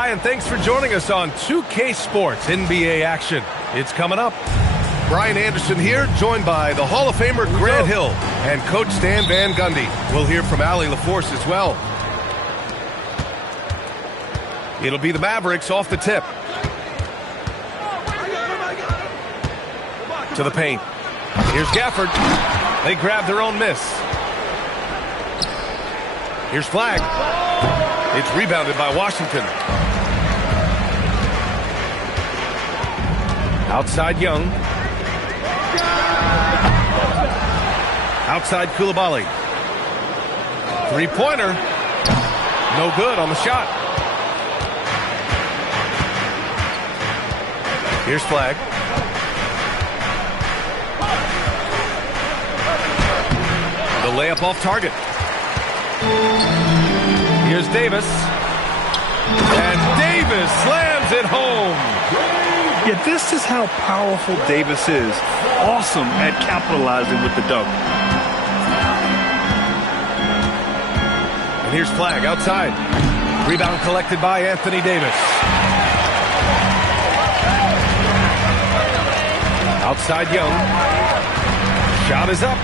Hi, and thanks for joining us on 2K Sports NBA action. It's coming up. Brian Anderson here, joined by the Hall of Famer Grant Hill and Coach Stan Van Gundy. We'll hear from Allie LaForce as well. It'll be the Mavericks off the tip. To the paint. Here's Gafford. They grab their own miss. Here's Flagg. It's rebounded by Washington. Outside Young. Outside Coulibaly. Three-pointer. No good on the shot. Here's Flagg. The layup off target. Here's Davis. And Davis slams it home. Yeah, this is how powerful Davis is. Awesome at capitalizing with the dunk. And here's Flagg outside. Rebound collected by Anthony Davis. Outside Young. Shot is up.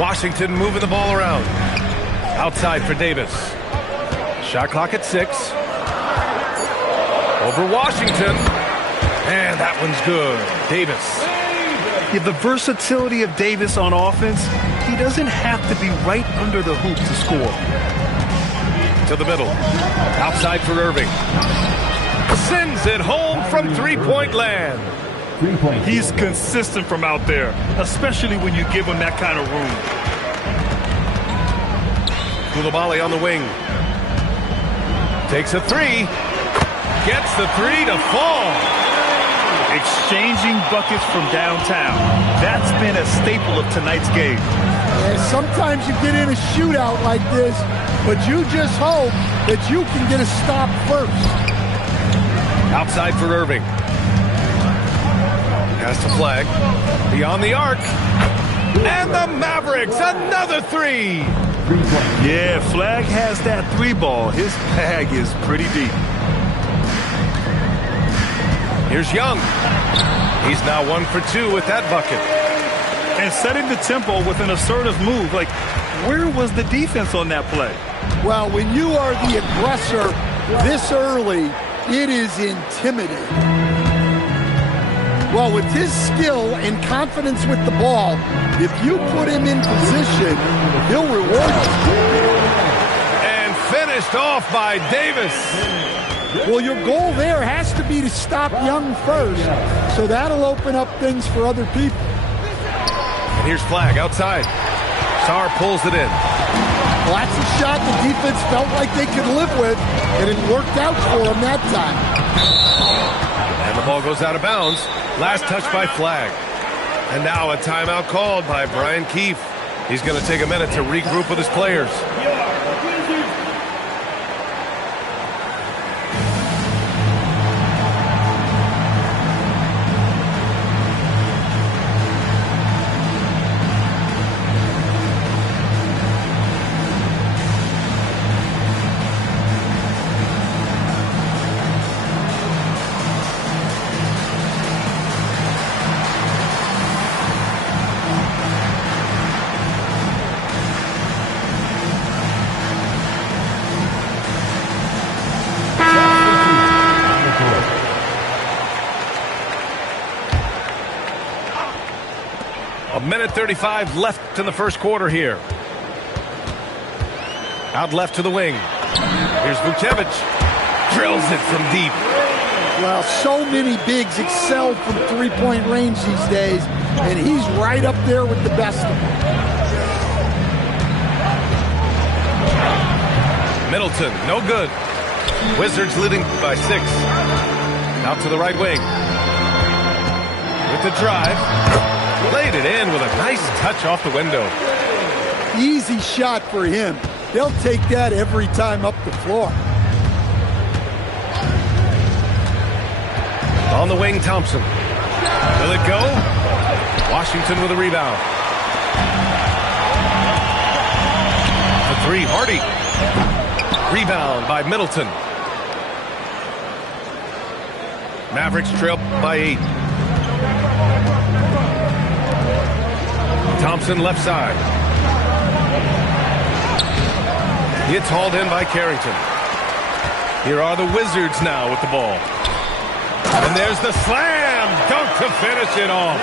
Washington moving the ball around. Outside for Davis. Shot clock at 6. Over Washington. And that one's good. Davis. Yeah, the versatility of Davis on offense, he doesn't have to be right under the hoop to score. To the middle. Outside for Irving. Sends it home from three-point land. He's consistent from out there, especially when you give him that kind of room. Coulibaly on the wing. Takes a three. Gets the three to fall. Exchanging buckets from downtown. That's been a staple of tonight's game. Yeah, sometimes you get in a shootout like this, but you just hope that you can get a stop first. Outside for Irving. Pass to Flagg. Beyond the arc. And the Mavericks, another three. Yeah, Flagg has that three ball. His bag is pretty deep. Here's Young. He's now 1 for 2 with that bucket. And setting the tempo with an assertive move. Like, where was the defense on that play? Well, when you are the aggressor this early, it is intimidating. Well, with his skill and confidence with the ball, if you put him in position, he'll reward you. And finished off by Davis. Well, your goal there has to be to stop Young first, so that'll open up things for other people. And here's Flagg outside. Sarr pulls it in. Well, that's a shot the defense felt like they could live with, and it worked out for them that time. And the ball goes out of bounds. Last touch by Flagg. And now a timeout called by Brian Keefe. He's going to take a minute to regroup with his players. Minute 35 left in the first quarter here. Out left to the wing. Here's Vucevic. Drills it from deep. Well, so many bigs excel from three-point range these days, and he's right up there with the best of them. Middleton, no good. Wizards leading by 6. Out to the right wing. With the drive. Laid it in with a nice touch off the window. Easy shot for him. They'll take that every time up the floor. On the wing, Thompson. Will it go? Washington with a rebound. The three, Hardy. Rebound by Middleton. Mavericks trail by 8. Thompson left side. It's hauled in by Carrington. Here are the Wizards now with the ball. And there's the slam dunk to finish it off.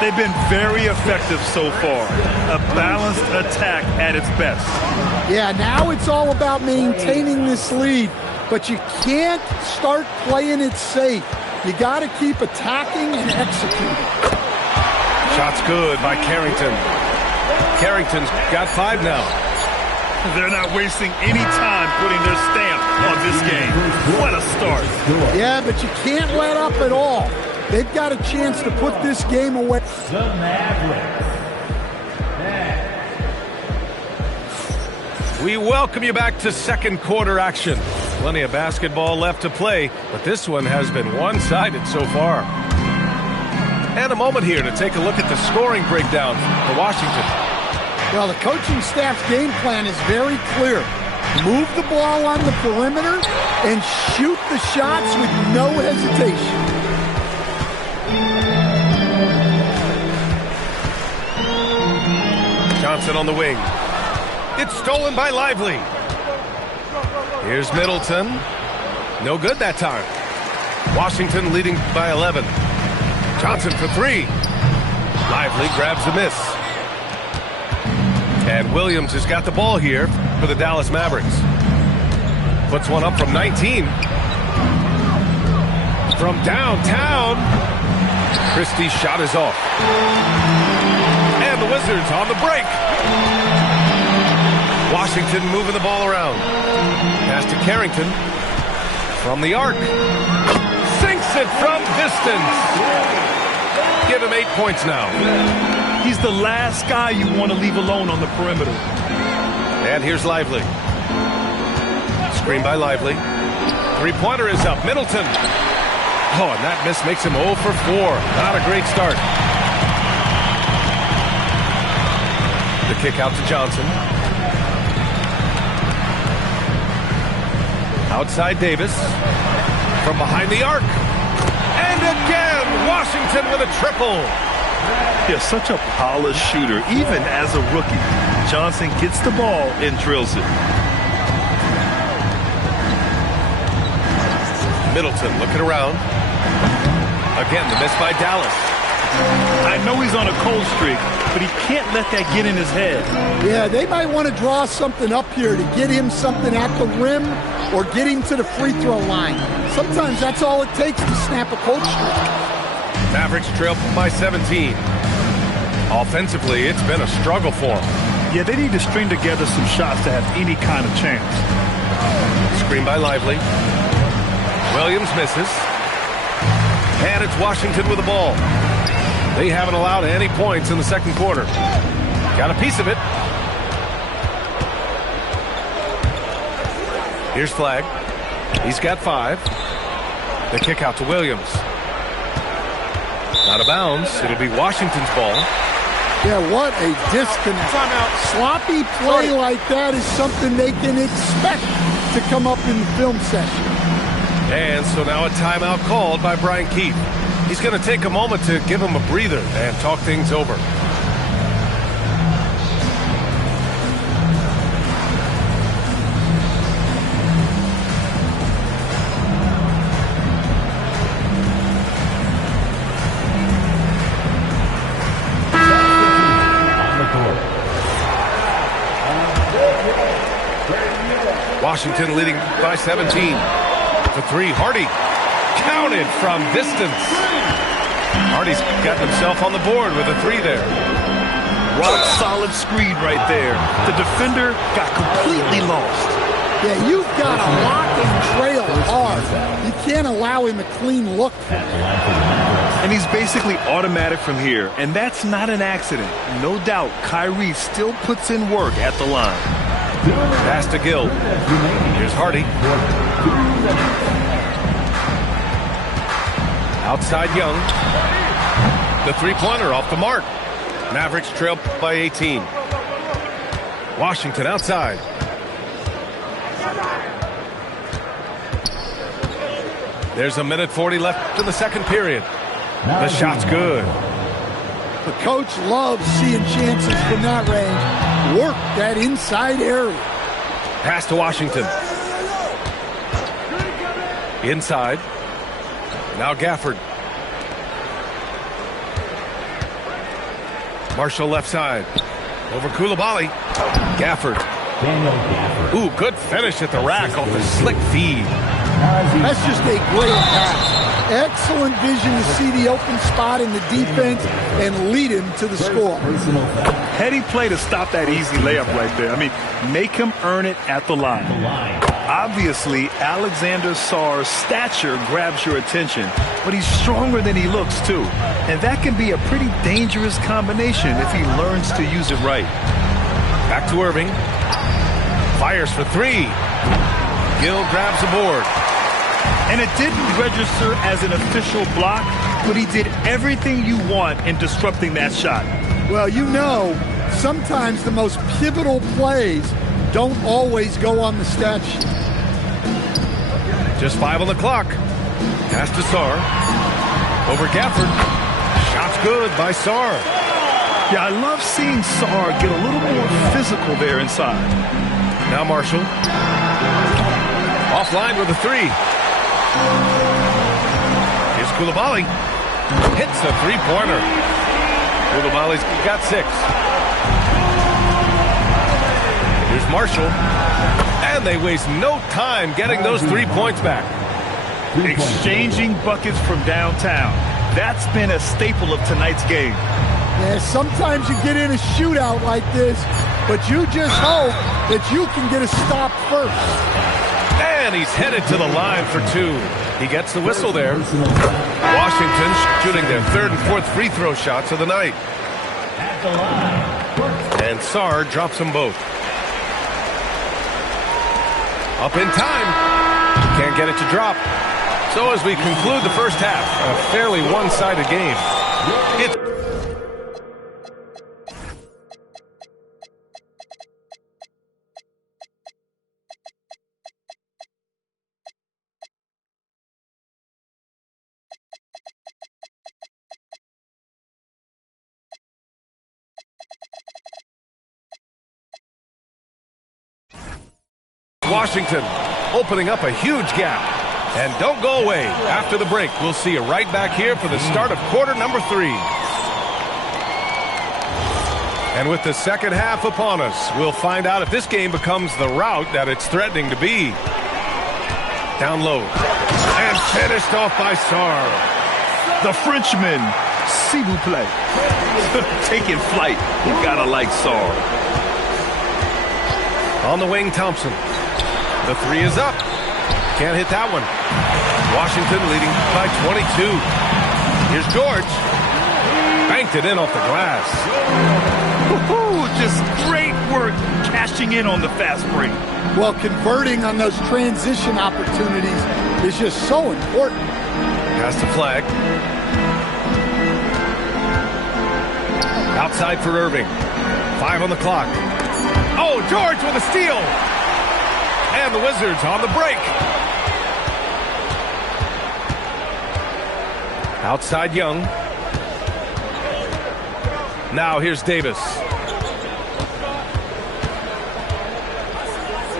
They've been very effective so far. A balanced attack at its best. Yeah, now it's all about maintaining this lead, but you can't start playing it safe. You got to keep attacking and executing. Shot's good by Carrington. Carrington's got 5 now. They're not wasting any time putting their stamp on this game. What a start. Yeah, but you can't let up at all. They've got a chance to put this game away. The Mavericks. We welcome you back to second quarter action. Plenty of basketball left to play, but this one has been one-sided so far. And a moment here to take a look at the scoring breakdown for Washington. Well, the coaching staff's game plan is very clear. Move the ball on the perimeter and shoot the shots with no hesitation. Johnson on the wing. It's stolen by Lively. Here's Middleton. No good that time. Washington leading by 11. Johnson for 3. Lively grabs the miss. And Williams has got the ball here for the Dallas Mavericks. Puts one up from 19. From downtown. Christie's shot is off. And the Wizards on the break. Washington moving the ball around. Pass to Carrington. From the arc. Sinks it from distance. Give him 8 points now. He's the last guy you want to leave alone on the perimeter. And here's Lively. Screen by Lively. Three-pointer is up. Middleton. Oh, and that miss makes him 0 for 4. Not a great start. The kick out to Johnson. Outside Davis. From behind the arc. And again, Washington with a triple. He's such a polished shooter, even as a rookie. Johnson gets the ball and drills it. Middleton looking around. Again, the miss by Dallas. I know he's on a cold streak, but he can't let that get in his head. Yeah, they might want to draw something up here to get him something at the rim or get him to the free throw line. Sometimes that's all it takes to snap a cold streak. Mavericks trail by 17. Offensively, it's been a struggle for them. Yeah, they need to string together some shots to have any kind of chance. Screen by Lively. Williams misses. And it's Washington with the ball. They haven't allowed any points in the second quarter. Got a piece of it. Here's Flagg. He's got 5. The kick out to Williams. Out of bounds. It'll be Washington's ball. Yeah, what a disconnect. Sloppy play like that is something they can expect to come up in the film session. And so now a timeout called by Brian Keefe. He's going to take a moment to give him a breather and talk things over. Washington leading by 17. For 3, Hardy. Counted from distance. Hardy's got himself on the board with a 3 there. Rock solid screen right there. The defender got completely lost. Yeah, you've got to lock and trail hard. You can't allow him a clean look. And he's basically automatic from here, and that's not an accident. No doubt, Kyrie still puts in work at the line. Pass to Gill. Here's Hardy. Outside Young. The three-pointer off the mark. Mavericks trail by 18. Washington outside. There's a minute 40 left in the second period. The shot's good. The coach loves seeing chances from that range. Work that inside area. Pass to Washington. Inside. Now Gafford. Marshall left side. Over Koulibaly. Gafford. Daniel Gafford. Ooh, good finish at the rack off the slick feed. That's just a great pass. Excellent vision to see the open spot in the defense and lead him to the score. Heady play to stop that easy layup right there. I mean, make him earn it at the line. Obviously, Alexander Sarr's stature grabs your attention, but he's stronger than he looks, too. And that can be a pretty dangerous combination if he learns to use it right. Back to Irving. Fires for three. Gill grabs the board. And it didn't register as an official block, but he did everything you want in disrupting that shot. Well, you know, sometimes the most pivotal plays don't always go on the stat sheet. Just 5 on the clock. Pass to Sarr. Over Gafford. Shot's good by Sarr. Yeah, I love seeing Sarr get a little more physical there inside. Now Marshall. Offline with a three. Here's Koulibaly. Hits a three-pointer. Koulibaly's got 6. Here's Marshall. And they waste no time getting those 3 points back. Exchanging buckets from downtown. That's been a staple of tonight's game. Yeah, sometimes you get in a shootout like this, but you just hope that you can get a stop first. And he's headed to the line for 2. He gets the whistle there. Washington shooting their 3rd and 4th free throw shots of the night. And Sarr drops them both. Up in time. Can't get it to drop. So as we conclude the first half, a fairly one-sided game. Washington opening up a huge gap. And don't go away. After the break, we'll see you right back here for the start of quarter number 3. And with the second half upon us, we'll find out if this game becomes the rout that it's threatening to be. Down low. And finished off by Sarr. The Frenchman, s'il vous plaît. Taking flight. You gotta like Sarr. On the wing, Thompson. The 3 is up. Can't hit that one. Washington leading by 22. Here's George. Banked it in off the glass. Woohoo! Just great work cashing in on the fast break. Well, converting on those transition opportunities is just so important. Pass the flag. Outside for Irving. 5 on the clock. Oh, George with a steal. And the Wizards on the break. Outside Young. Now here's Davis.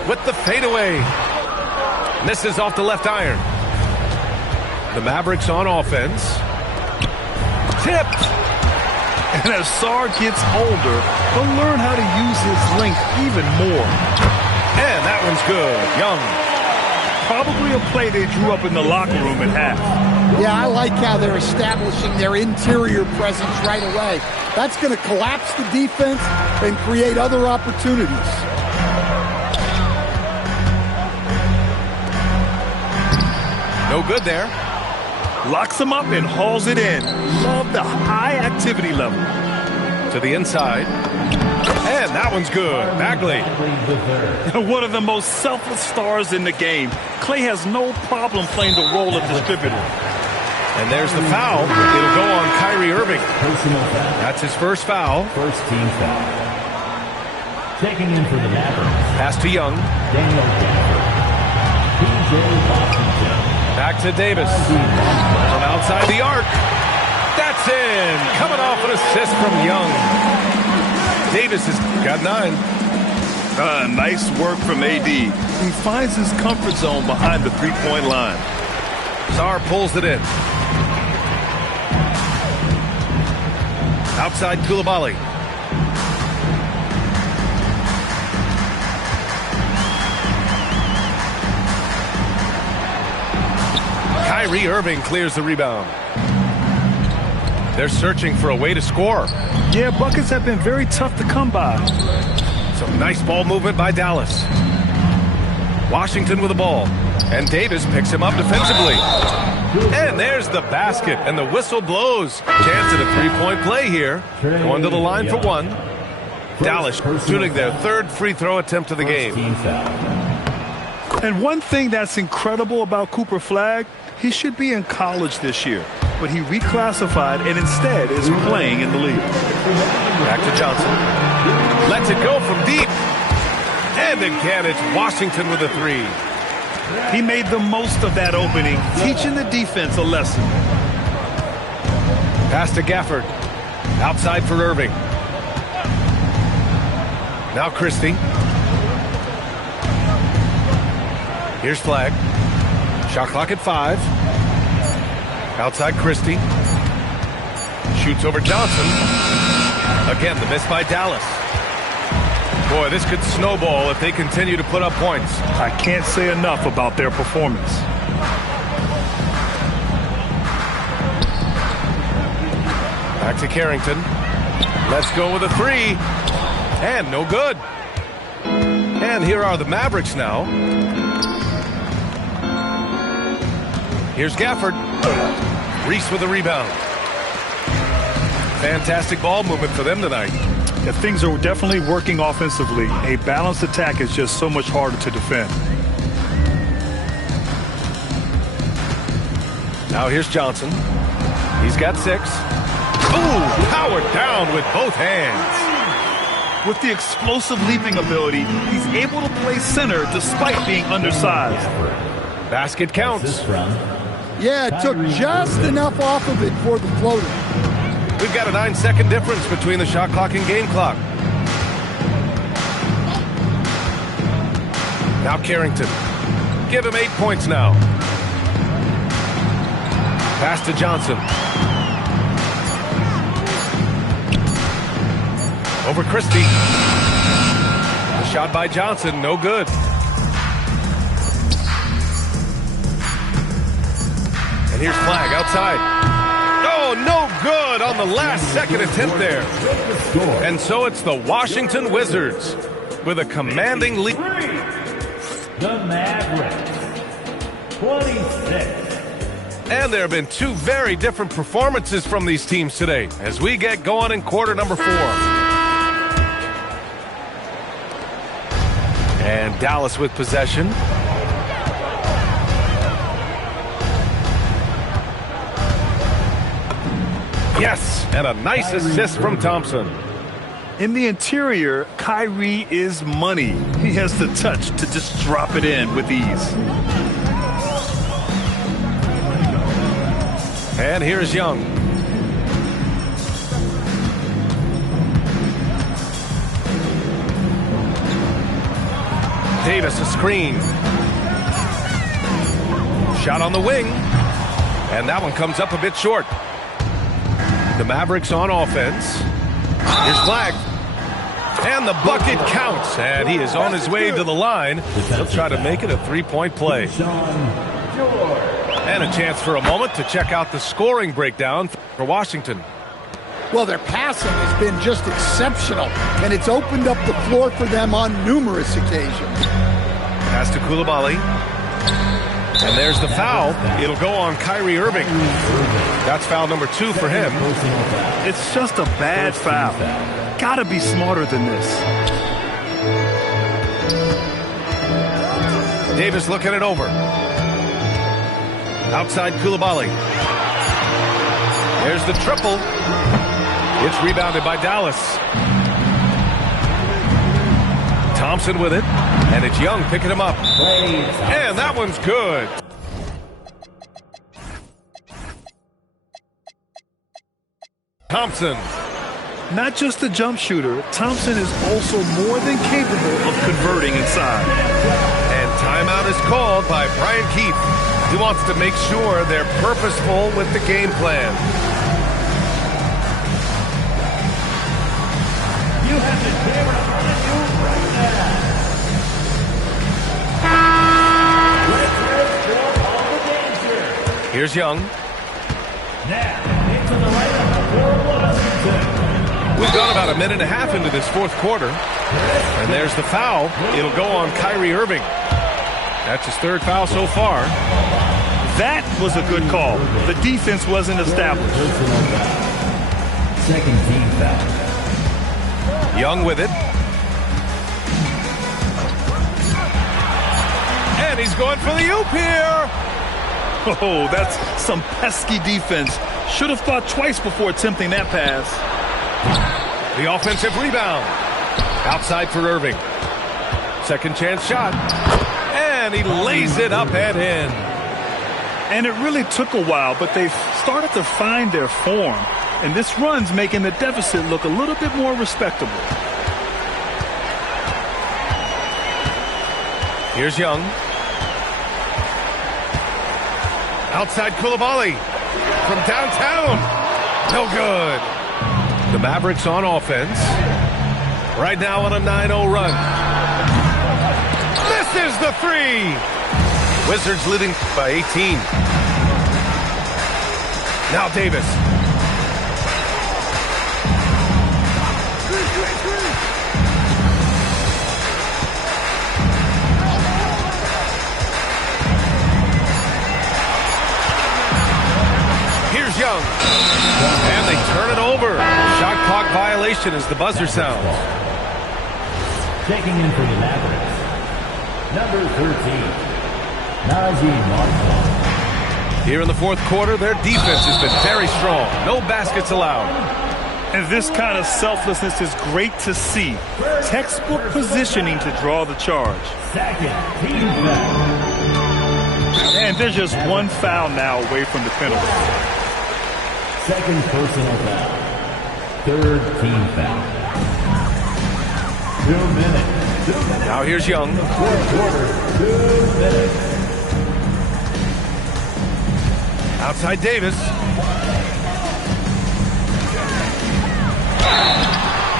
With the fadeaway. Misses off the left iron. The Mavericks on offense. Tipped. And as Sarr gets older, he'll learn how to use his length even more. And that one's good. Young. Probably a play they drew up in the locker room at half. Yeah, I like how they're establishing their interior presence right away. That's going to collapse the defense and create other opportunities. No good there. Locks him up and hauls it in. Love the high activity level. To the inside. And that one's good. Bagley. One of the most selfless stars in the game. Klay has no problem playing the role of distributor. And there's the foul. It'll go on Kyrie Irving. That's his first foul. First team foul. Checking in for the Mavericks. Pass to Young. Daniel Gafford. P.J. Washington. Back to Davis. From outside the arc. That's in. Coming off an assist from Young. Davis has got 9. Nice work from AD. He finds his comfort zone behind the three-point line. Sarr pulls it in. Outside Coulibaly. Kyrie Irving clears the rebound. They're searching for a way to score. Yeah, buckets have been very tough to come by. Some nice ball movement by Dallas. Washington with the ball. And Davis picks him up defensively. And there's the basket. And the whistle blows. Chance at a three-point play here. Going to the line for 1. Dallas shooting their 3rd free throw attempt of the game. And one thing that's incredible about Cooper Flagg, he should be in college this year. But he reclassified and instead is playing in the league. Back to Johnson. Lets it go from deep. And again, it's Washington with a 3. He made the most of that opening, teaching the defense a lesson. Pass to Gafford. Outside for Irving. Now Christie. Here's Flagg. Shot clock at 5. Outside Christie. Shoots over Johnson. Again, the miss by Dallas. Boy, this could snowball if they continue to put up points. I can't say enough about their performance. Back to Carrington. Let's go with a 3. And no good. And here are the Mavericks now. Here's Gafford. Reese with the rebound. Fantastic ball movement for them tonight. Yeah, things are definitely working offensively. A balanced attack is just so much harder to defend. Now here's Johnson. He's got 6. Ooh, powered down with both hands. With the explosive leaping ability, he's able to play center despite being undersized. Basket counts. Yeah, it took just enough off of it for the floater. We've got a 9-second difference between the shot clock and game clock. Now Carrington. Give him 8 points now. Pass to Johnson. Over Christie. The shot by Johnson, no good. And here's Flagg outside. Oh, no good on the last second attempt there. And so it's the Washington Wizards with a commanding lead. The Mavericks, 26. And there have been 2 very different performances from these teams today as we get going in quarter number 4. And Dallas with possession. Yes, and a nice assist from Thompson. In the interior, Kyrie is money. He has the touch to just drop it in with ease. And here's Young. Davis a screen. Shot on the wing. And that one comes up a bit short. The Mavericks on offense. Here's Flagg. And the bucket counts. And he is on his way to the line. He'll try to make it a 3-point play. And a chance for a moment to check out the scoring breakdown for Washington. Well, their passing has been just exceptional, and it's opened up the floor for them on numerous occasions. Pass to Coulibaly. And there's the foul. It'll go on Kyrie Irving. That's foul number 2 for him. It's just a bad foul. Gotta be smarter than this. Davis looking it over. Outside Coulibaly. There's the triple. It's rebounded by Dallas. Thompson with it. And it's Young picking him up. And that one's good. Thompson. Not just a jump shooter, Thompson is also more than capable of converting inside. And timeout is called by Brian Keefe. He wants to make sure they're purposeful with the game plan. You have the camera on you right now. Here's Young. Now, into the lineup for Washington. We've gone about a minute and a half into this fourth quarter. And there's the foul. It'll go on Kyrie Irving. That's his third foul so far. That was a good call. The defense wasn't established. Second team foul. Young with it. And he's going for the oop here. Oh, that's some pesky defense. Should have thought twice before attempting that pass. The offensive rebound. Outside for Irving. Second chance shot. And he lays it up and in. And it really took a while, but they've started to find their form. And this run's making the deficit look a little bit more respectable. Here's Young. Outside Coulibaly. From downtown. No good. The Mavericks on offense. Right now on a 9-0 run. Misses the three. Wizards leading by 18. Now Davis. Here's Young. And they turn it over. Shot clock violation as the buzzer sounds. Checking in for the Mavericks. Number 13, Naji Marshall. Here in the fourth quarter, their defense has been very strong. No baskets allowed. And this kind of selflessness is great to see. Textbook positioning to draw the charge. Second team foul. And there's just one foul now away from the penalty. Second personal foul. Third team foul. 2 minutes. Now here's Young. Fourth quarter, 2 minutes. Outside Davis.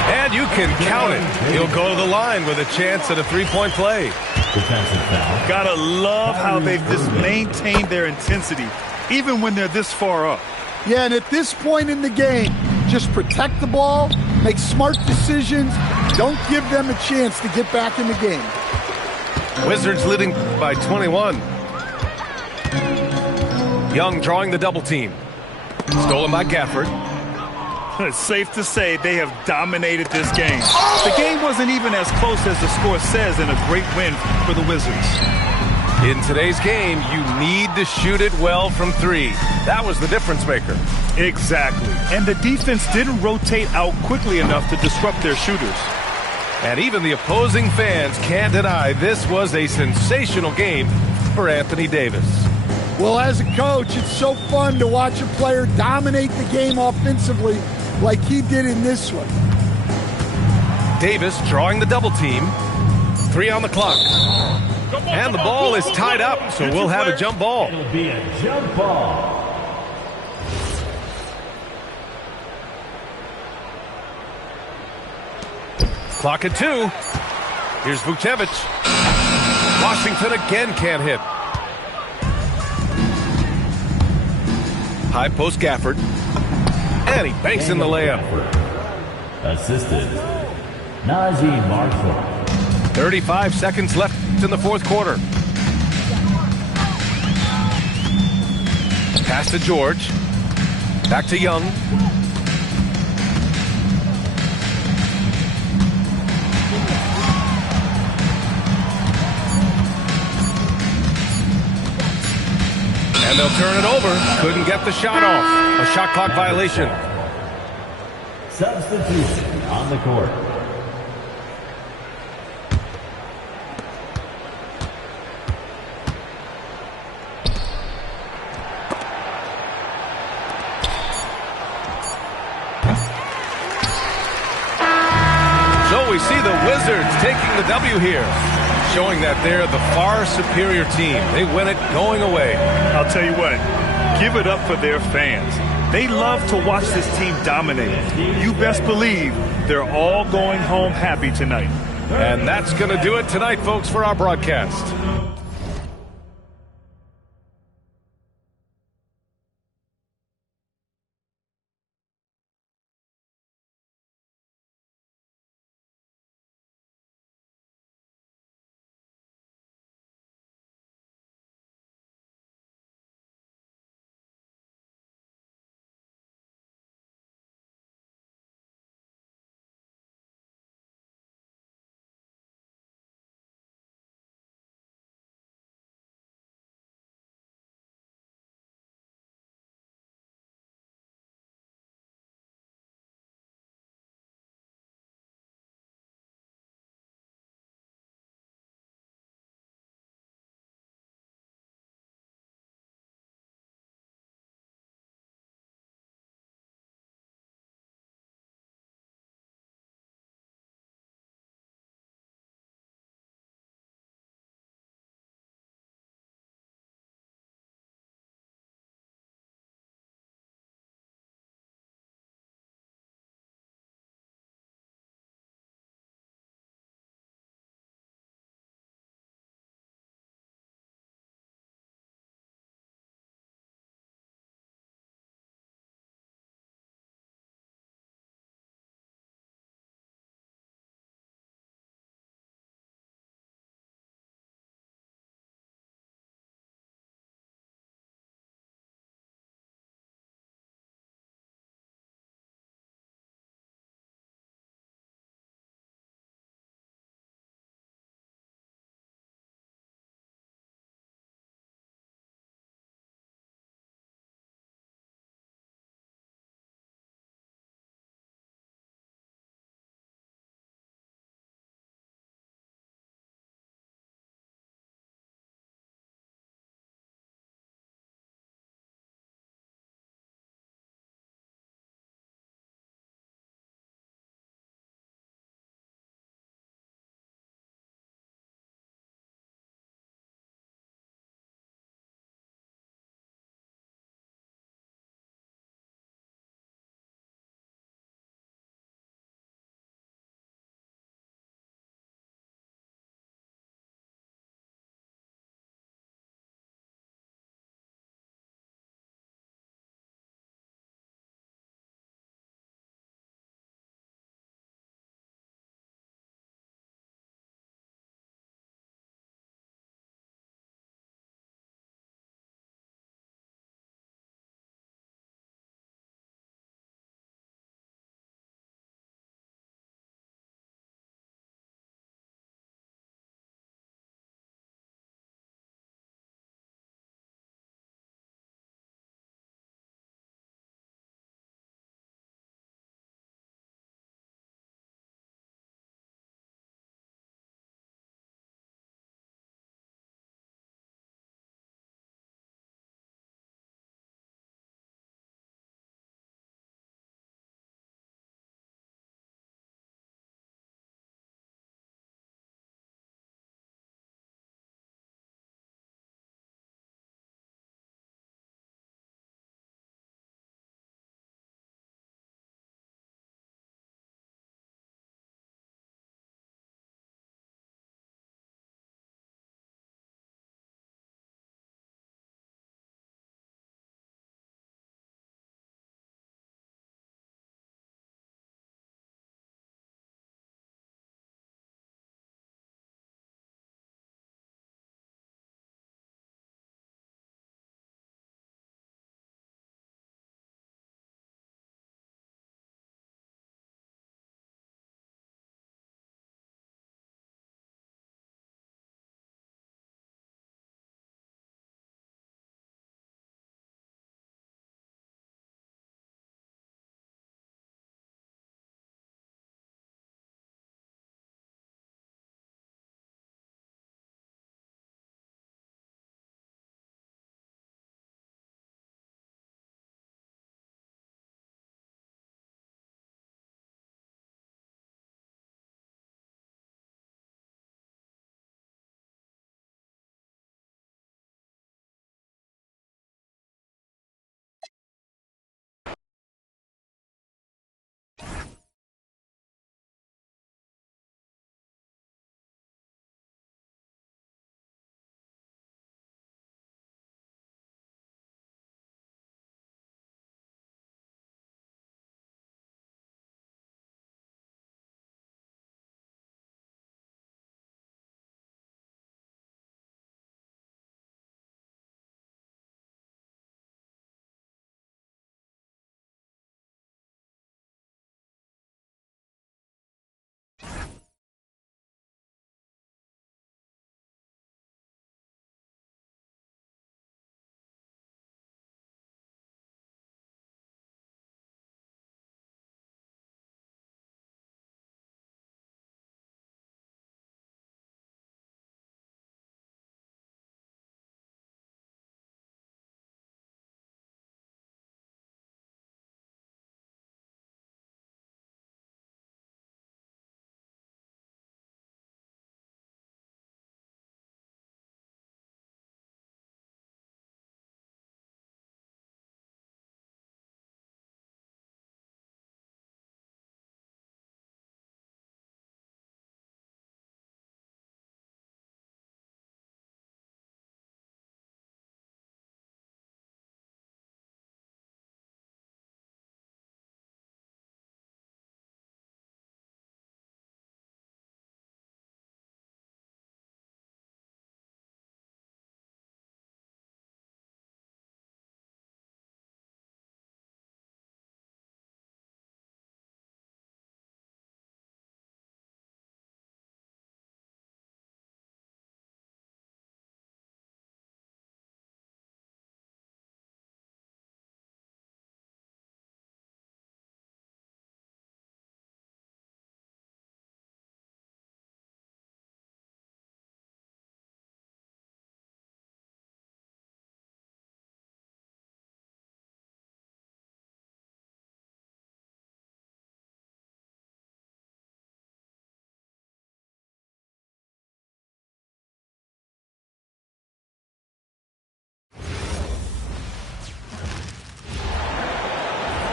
And you can count it. He'll go to the line with a chance at a three-point play. Defensive foul. Gotta love how they've just maintained their intensity, even when they're this far up. Yeah, and at this point in the game, just protect the ball, make smart decisions, don't give them a chance to get back in the game. Wizards leading by 21. Young drawing the double team. Stolen by Gafford. It's safe to say they have dominated this game. The game wasn't even as close as the score says, and a great win for the Wizards. In today's game, you need to shoot it well from three. That was the difference maker. Exactly. And the defense didn't rotate out quickly enough to disrupt their shooters. And even the opposing fans can't deny this was a sensational game for Anthony Davis. Well, as a coach, it's so fun to watch a player dominate the game offensively like he did in this one. Davis drawing the double team. 3 on the clock. And the ball is tied up, so we'll have a jump ball. It'll be a jump ball. Clock at 2. Here's Vucevic. Washington again can't hit. High post Gafford. And he banks in the layup. Assisted. Naji Marshall. 35 seconds left in the fourth quarter. Pass to George. Back to Young. And they'll turn it over. Couldn't get the shot off. A shot clock violation. Substitution on the court. we see the Wizards taking the W here, showing that they're the far superior team. They win it going away. I'll tell you what, give it up for their fans. They love to watch this team dominate. You best believe they're all going home happy tonight. And that's going to do it tonight, folks, for our broadcast.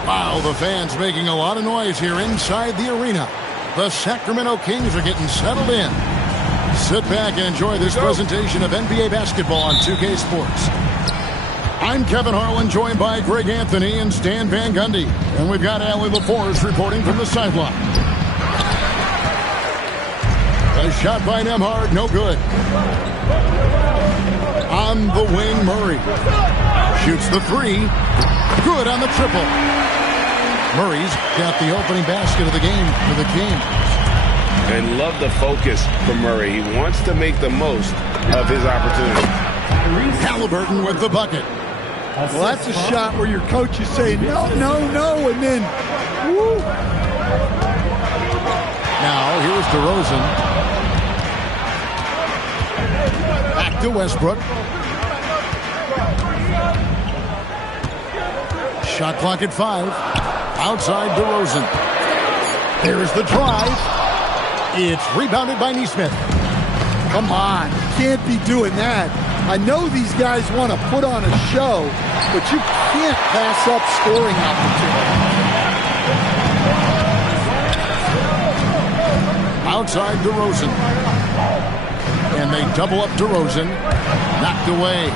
Wow, the fans making a lot of noise here inside the arena. The Sacramento Kings are getting settled in. Sit back and enjoy this presentation of NBA basketball on 2K Sports. I'm Kevin Harlan, joined by Greg Anthony and Stan Van Gundy. And we've got Allie LaForce reporting from the sideline. A shot by Nembhard, no good. On the wing, Murray. Shoots the three. Good on the triple. Murray's got the opening basket of the game for the Kings. And love the focus from Murray. He wants to make the most of his opportunity. Halliburton with the bucket. Well, that's a shot where your coach is saying, no, and then, woo. Now, here's DeRozan. Back to Westbrook. Shot clock at 5. Outside DeRozan. There's the drive. It's rebounded by Nesmith. Come on, you can't be doing that. I know these guys want to put on a show, but you can't pass up scoring opportunity. Outside DeRozan. And they double up DeRozan. Knocked away.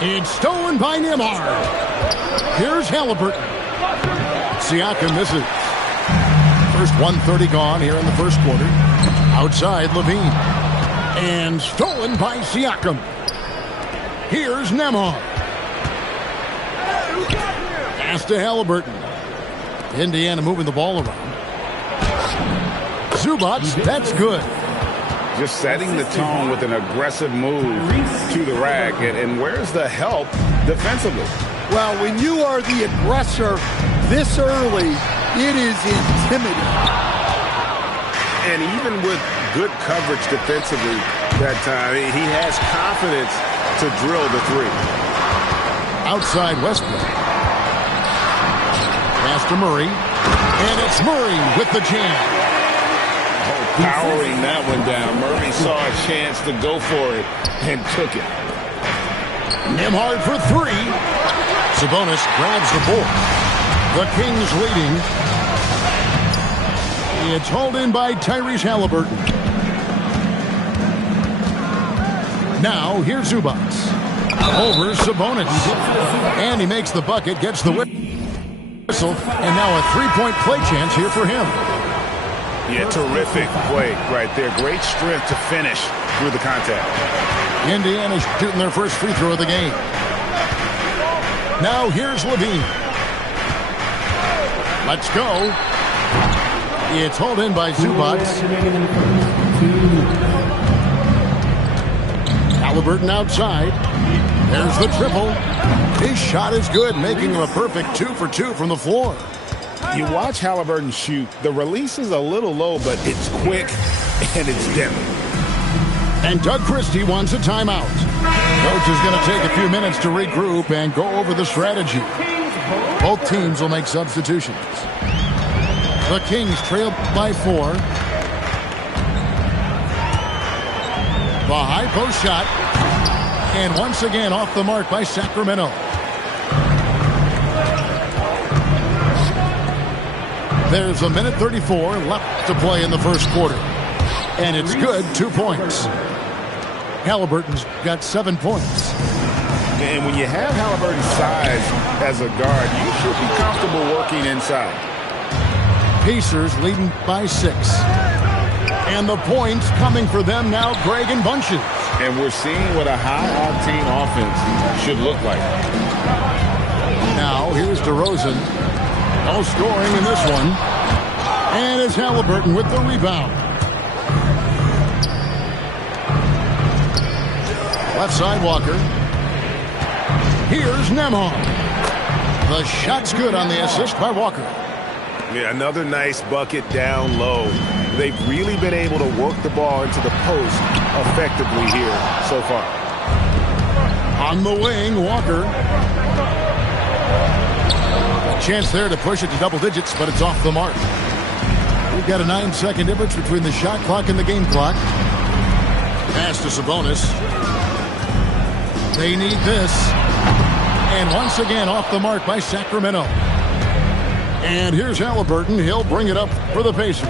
It's stolen by Nembhard. Here's Halliburton. Siakam misses. First 1:30 gone here in the first quarter. Outside Levine. And stolen by Siakam. Here's Nembhard. Pass to Halliburton. Indiana moving the ball around. Zubac, that's good. Just setting the tone with an aggressive move to the rack. And where's the help defensively? Well, when you are the aggressor this early, it is intimidating. And even with good coverage defensively that time, he has confidence to drill the three. Outside Westbrook. Pass to Murray. And it's Murray with the jam. Powering that one down. Murray saw a chance to go for it and took it. Nembhard for three. Sabonis grabs the board. The Kings leading. It's hauled in by Tyrese Halliburton. Now here's Zubac. Over Sabonis. And he makes the bucket, gets the whistle, and now a three-point play chance here for him. Yeah, terrific play right there. Great strength to finish through the contact. Indiana shooting their first free throw of the game. Now here's Levine. Let's go. It's hauled in by Zubac. Halliburton outside. There's the triple. His shot is good, making him a perfect 2 for 2 from the floor. You watch Halliburton shoot. The release is a little low, but it's quick and it's deadly. And Doug Christie wants a timeout. Coach is going to take a few minutes to regroup and go over the strategy. Both teams will make substitutions. The Kings trail by 4. The high post shot. And once again off the mark by Sacramento. There's a minute 34 left to play in the first quarter. And it's good, 2 points. Halliburton's got 7 points. And when you have Halliburton's size as a guard, you should be comfortable working inside. Pacers leading by 6. And the points coming for them now, Greg, in bunches. And we're seeing what a high-octane offense should look like. Now, here's DeRozan. No scoring in this one. And it's Halliburton with the rebound. Left side, Walker. Here's Nembhard. The shot's good on the assist by Walker. Yeah, another nice bucket down low. They've really been able to work the ball into the post effectively here so far. On the wing, Walker. A chance there to push it to double digits, but it's off the mark. We've got a 9-second difference between the shot clock and the game clock. Pass to Sabonis. They need this. And once again off the mark by Sacramento. And here's Halliburton. He'll bring it up for the Pacers.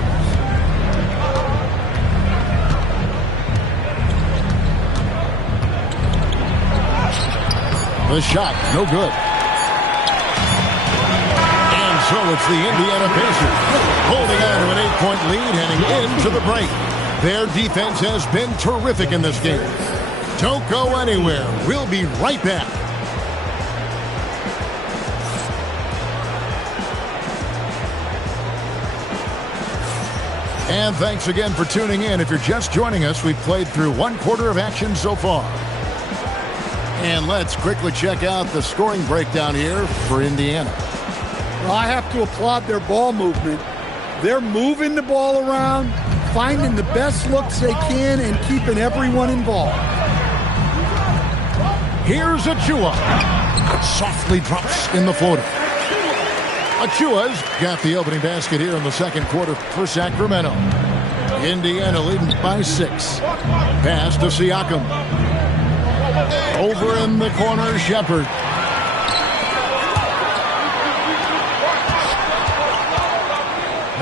The shot, no good. And so it's the Indiana Pacers holding on to an 8-point lead heading into the break. Their defense has been terrific in this game. Don't go anywhere. We'll be right back. And thanks again for tuning in. If you're just joining us, we've played through one quarter of action so far. And let's quickly check out the scoring breakdown here for Indiana. Well, I have to applaud their ball movement. They're moving the ball around, finding the best looks they can, and keeping everyone involved. Here's Achua. Softly drops in the floater. Achua's got the opening basket here in the second quarter for Sacramento. Indiana leading by 6. Pass to Siakam. Over in the corner, Shepherd.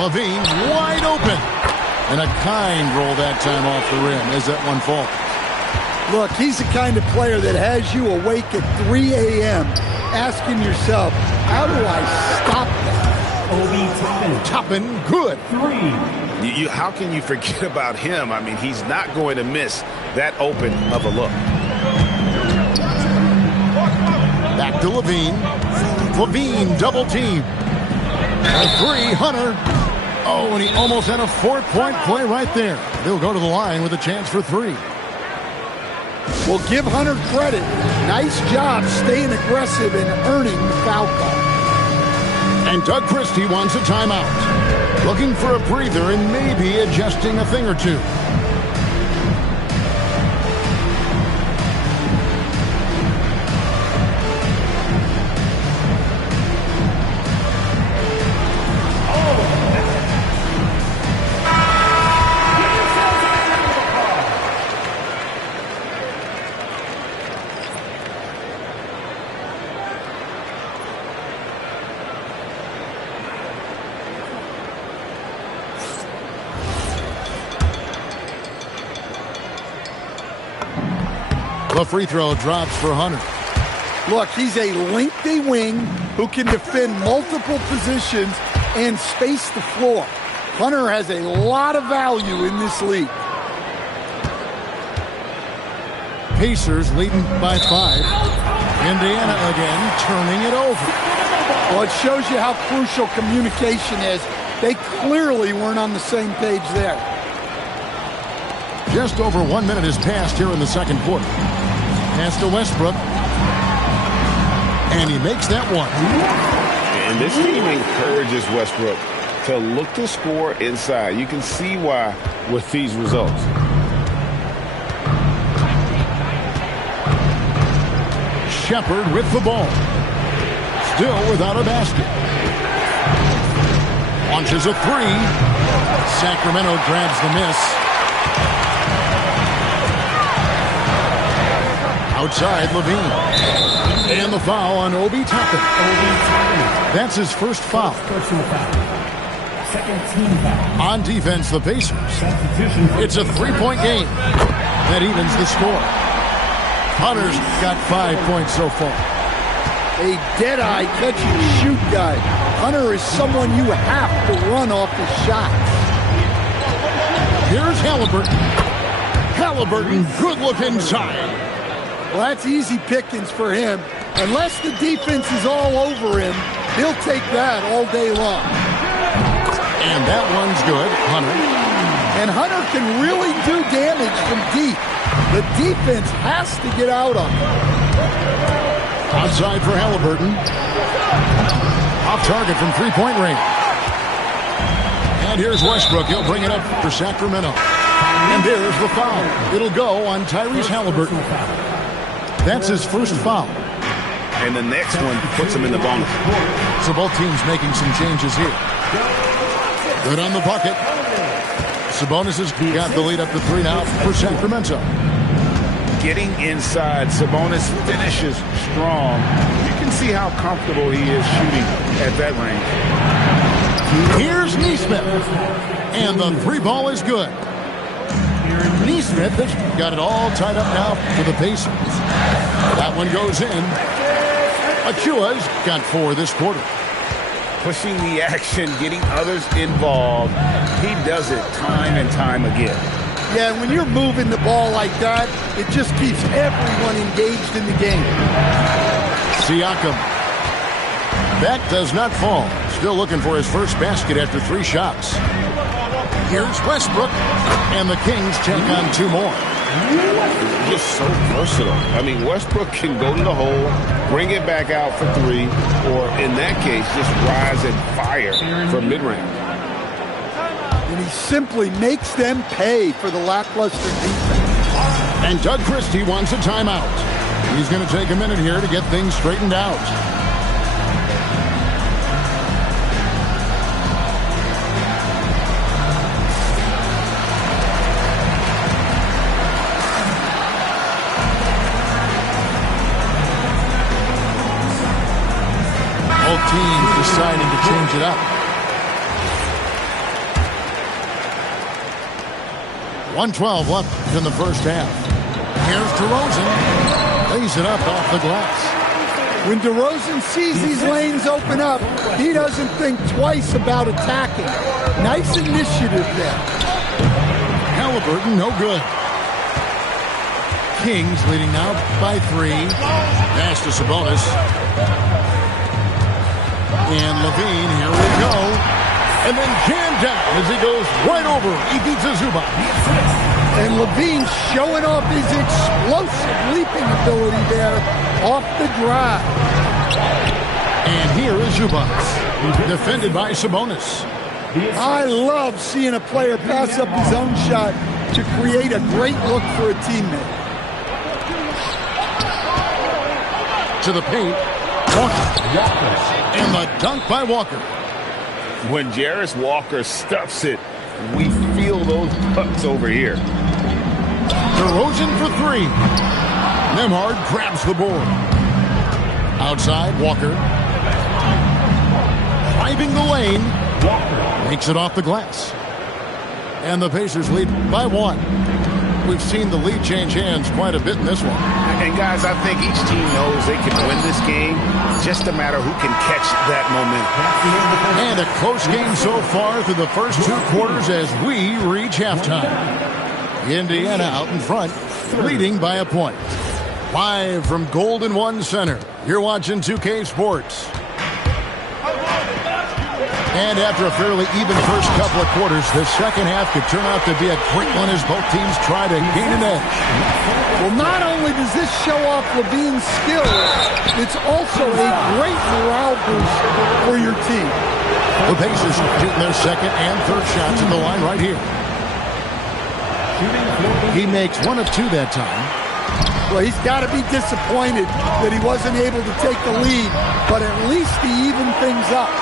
Levine wide open. And a kind roll that time off the rim as that one falls. Look, he's the kind of player that has you awake at 3 a.m. asking yourself, how do I stop that? Obi Toppin. Toppin, good. 3. How can you forget about him? I mean, he's not going to miss that open of a look. Back to Levine. Levine double team. A 3, Hunter. Oh, and he almost had a 4-point play right there. They'll go to the line with a chance for 3. Well, give Hunter credit. Nice job staying aggressive and earning the foul call. And Doug Christie wants a timeout. Looking for a breather and maybe adjusting a thing or two. The free throw drops for Hunter. Look, he's a lengthy wing who can defend multiple positions and space the floor. Hunter has a lot of value in this league. Pacers leading by 5. Indiana again turning it over. Well, it shows you how crucial communication is. They clearly weren't on the same page there. Just over 1 minute has passed here in the second quarter. Pass to Westbrook. And he makes that one. And this team encourages Westbrook to look to score inside. You can see why with these results. Shepherd with the ball. Still without a basket. Launches a 3. Sacramento grabs the miss. Outside, Levine. And the foul on Obi Toppin. That's his first foul. Second team foul. On defense, the Pacers. It's a 3-point game. That evens the score. Hunter's got 5 points so far. A dead-eye catch-and-shoot guy. Hunter is someone you have to run off his shots. Here's Halliburton. Halliburton, good look inside. Well, that's easy pickings for him. Unless the defense is all over him, he'll take that all day long. And that one's good, Hunter. And Hunter can really do damage from deep. The defense has to get out on him. Outside for Halliburton. Off target from 3-point range. And here's Westbrook. He'll bring it up for Sacramento. And there's the foul. It'll go on Tyrese Halliburton. That's his first foul. And the next one puts him in the bonus. So both teams making some changes here. Good on the bucket. Sabonis has got the lead up to 3 now for Sacramento. Getting inside, Sabonis finishes strong. You can see how comfortable he is shooting at that range. Here's Neesmith. And the three ball is good. Neesmith has got it all tied up now for the Pacers. That one goes in. Achua's got 4 this quarter. Pushing the action, getting others involved. He does it time and time again. Yeah, when you're moving the ball like that, it just keeps everyone engaged in the game. Siakam. That does not fall. Still looking for his first basket after 3 shots. Here's Westbrook, and the Kings take on 2 more. Just so versatile. I mean, Westbrook can go to the hole, bring it back out for 3, or in that case, just rise and fire from mid-range. And he simply makes them pay for the lackluster defense. And Doug Christie wants a timeout. He's going to take a minute here to get things straightened out. Both teams deciding to change it up. 1:12 left in the first half. Here's DeRozan. Lays it up off the glass. When DeRozan sees these lanes open up, he doesn't think twice about attacking. Nice initiative there. Halliburton, no good. Kings leading now by 3. Pass to Sabonis. And Levine, here we go. And then jammed down as he goes right over Ivica Zubac. And Levine showing off his explosive leaping ability there off the drive. And here is Zubac, defended by Sabonis. I love seeing a player pass up his own shot to create a great look for a teammate. To the paint, Walker. And the dunk by Walker. When Jarris Walker stuffs it, we feel those pucks over here. DeRozan for 3. Nembhard grabs the board. Outside, Walker. Driving the lane. Makes it off the glass. And the Pacers lead by 1. We've seen the lead change hands quite a bit in this one. And guys, I think each team knows they can win this game. Just a matter who can catch that momentum. And a close game so far through the first 2 quarters as we reach halftime. Indiana out in front, leading by a point. Live from Golden One Center, you're watching 2K Sports. And after a fairly even first couple of quarters, the second half could turn out to be a great one as both teams try to gain an edge. Well, not only does this show off Levine's skill, it's also a great morale boost for your team. The Pacers shooting their second and third shots at the line right here. He makes 1 of 2 that time. Well, he's got to be disappointed that he wasn't able to take the lead, but at least he evened things up.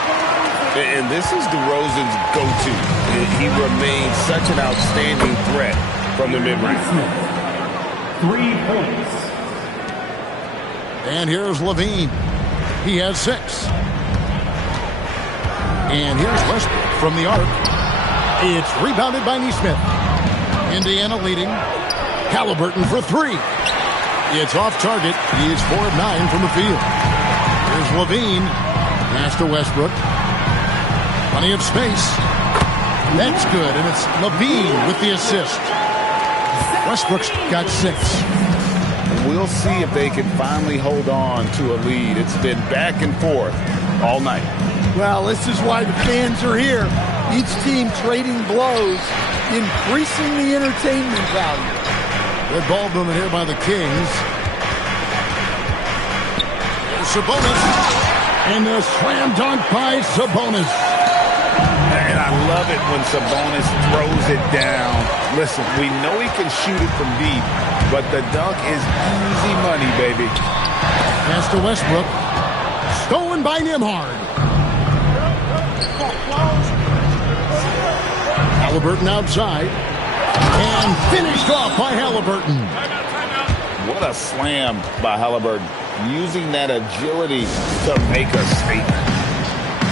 And this is DeRozan's go-to. He remains such an outstanding threat from the mid-range. 3 points. And here's Levine. He has 6. And here's Westbrook from the arc. It's rebounded by Neesmith. Indiana leading. Halliburton for 3. It's off target. He is 4 of 9 from the field. Here's Levine. Pass to Westbrook. Plenty of space. That's good, and it's Levine with the assist. Westbrook's got 6. We'll see if they can finally hold on to a lead. It's been back and forth all night. Well, this is why the fans are here. Each team trading blows, increasing the entertainment value. Good ball movement here by the Kings. There's Sabonis. And the slam dunk by Sabonis. And I love it when Sabonis throws it down. Listen, we know he can shoot it from deep, but the dunk is easy money, baby. Pass to Westbrook. Stolen by Nembhard. Halliburton outside. And finished off by Halliburton. What a slam by Halliburton. Using that agility to make a statement.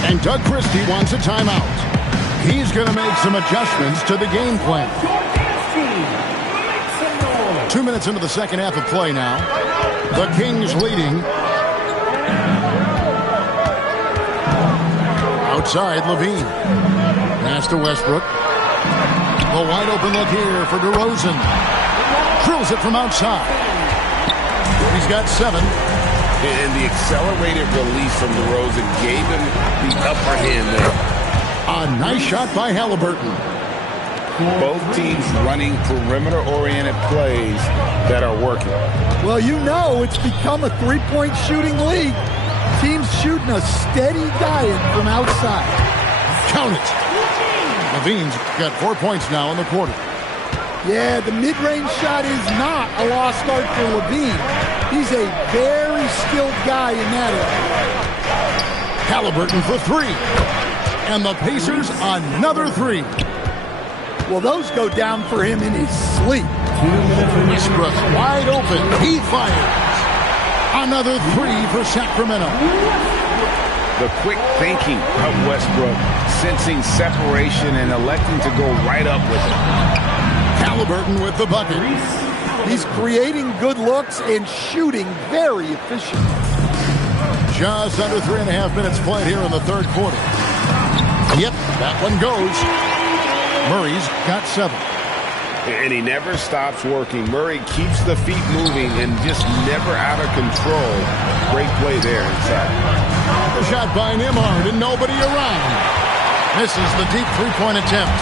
And Doug Christie wants a timeout. He's going to make some adjustments to the game plan. 2 minutes into the second half of play now. The Kings leading. Outside, Levine. Pass to Westbrook. A wide open look here for DeRozan. Drills it from outside. He's got 7. And the accelerated release from DeRozan gave him the upper hand there. A nice shot by Halliburton. Both teams running perimeter-oriented plays that are working. Well, you know it's become a three-point shooting league. Teams shooting a steady diet from outside. Count it. Levine's got 4 points now in the quarter. Yeah, the mid-range shot is not a lost art for Levine. He's a very skilled guy in that area. Halliburton for 3. And the Pacers another 3. Well, those go down for him in his sleep. Westbrook wide open. He fires. Another 3 for Sacramento. The quick thinking of Westbrook, sensing separation and electing to go right up with it. Halliburton with the bucket. He's creating good looks and shooting very efficient. Just under 3.5 minutes played here in the third quarter. Yep, that one goes. Murray's got 7. And he never stops working. Murray keeps the feet moving and just never out of control. Great play there inside. A shot by Nembhard and nobody around. Misses the deep three-point attempt.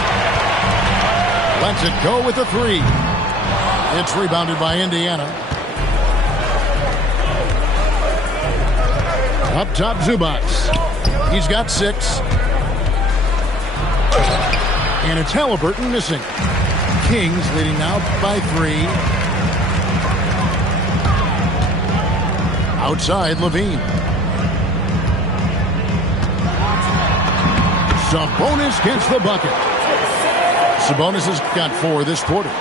Lets it go with a 3. It's rebounded by Indiana. Up top, Zubac. He's got 6. And it's Halliburton missing. Kings leading now by 3. Outside, Levine. Sabonis gets the bucket. Sabonis has got 4 this quarter.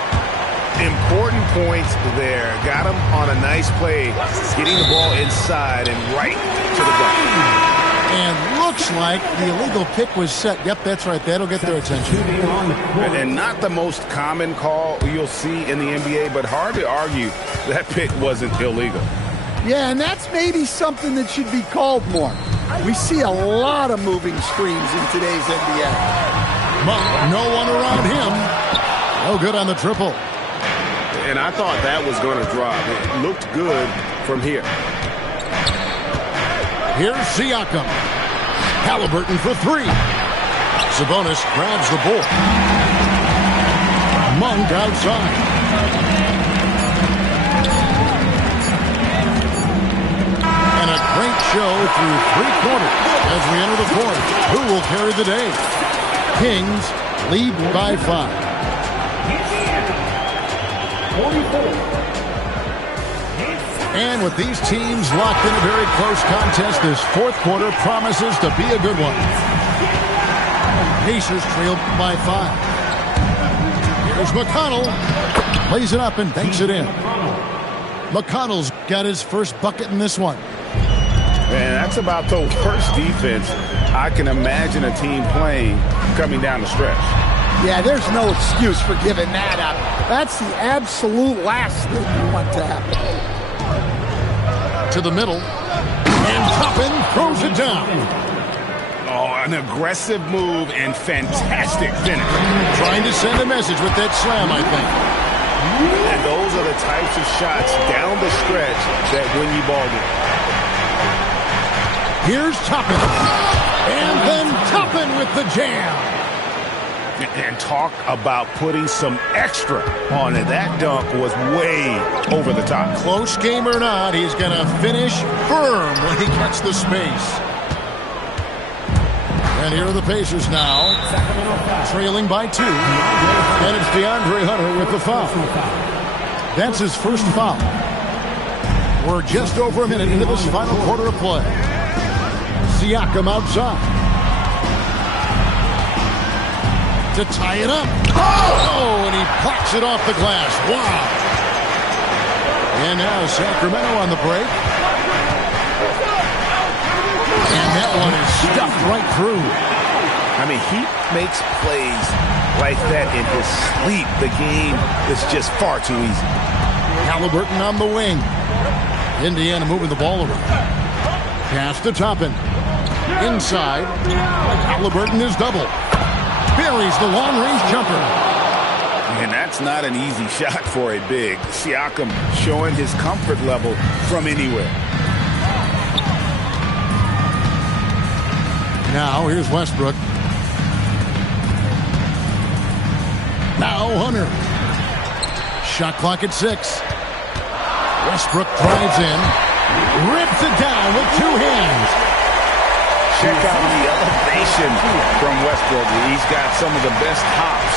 Important points there. Got him on a nice play, getting the ball inside and right to the bucket. And looks like the illegal pick was set. Yep, that's right. That'll get their attention. And not the most common call you'll see in the NBA, but hard to argue that pick wasn't illegal. Yeah, and that's maybe something that should be called more. We see a lot of moving screens in today's NBA. Monk, no one around him. No good on the triple. And I thought that was going to drop. It looked good from here. Here's Siakam. Halliburton for 3. Sabonis grabs the ball. Monk outside. And a great show through 3 quarters as we enter the fourth. Who will carry the day? Kings lead by 5. 44. And with these teams locked in a very close contest, this fourth quarter promises to be a good one. Pacers trailed by 5. Here's McConnell. Plays it up and banks it in. McConnell's got his first bucket in this one. Man, that's about the worst defense I can imagine a team playing coming down the stretch. Yeah, there's no excuse for giving that up. That's the absolute last thing you want to happen. To the middle, and Toppin throws it down. Oh, an aggressive move and fantastic finish. Trying to send a message with that slam, I think. And those are the types of shots down the stretch that win you ball games. Here's Toppin. And then Toppin with the jam. And talk about putting some extra on it. That dunk was way over the top. Close game or not, he's going to finish firm when he gets the space. And here are the Pacers now, trailing by 2. And it's DeAndre Hunter with the foul. That's his first foul. We're just over a minute into this final quarter of play. Siakam outside. To tie it up. Oh, and he plucks it off the glass. Wow. And now Sacramento on the break. And that one is stuffed right through. I mean, he makes plays like that in his sleep. The game is just far too easy. Halliburton on the wing. Indiana moving the ball over. Pass to Toppin. Inside. Halliburton is double. Buries the long-range jumper. And that's not an easy shot for a big. Siakam showing his comfort level from anywhere. Now here's Westbrook. Now Hunter. Shot clock at 6. Westbrook drives in. Rips it down with 2 hands. Check out the elevation from Westbrook. He's got some of the best hops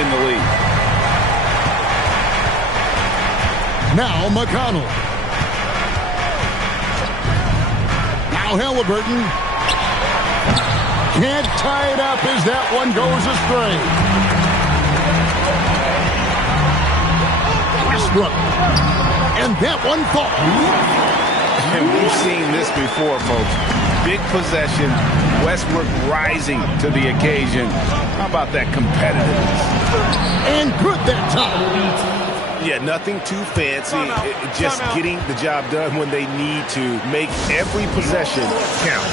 in the league. Now McConnell. Now Halliburton. Can't tie it up as that one goes astray. Westbrook. And that one falls. And we've seen this before, folks. Big possession, Westbrook rising to the occasion. How about that competitiveness? And good that time. Yeah, nothing too fancy. Just getting the job done when they need to. Make every possession count.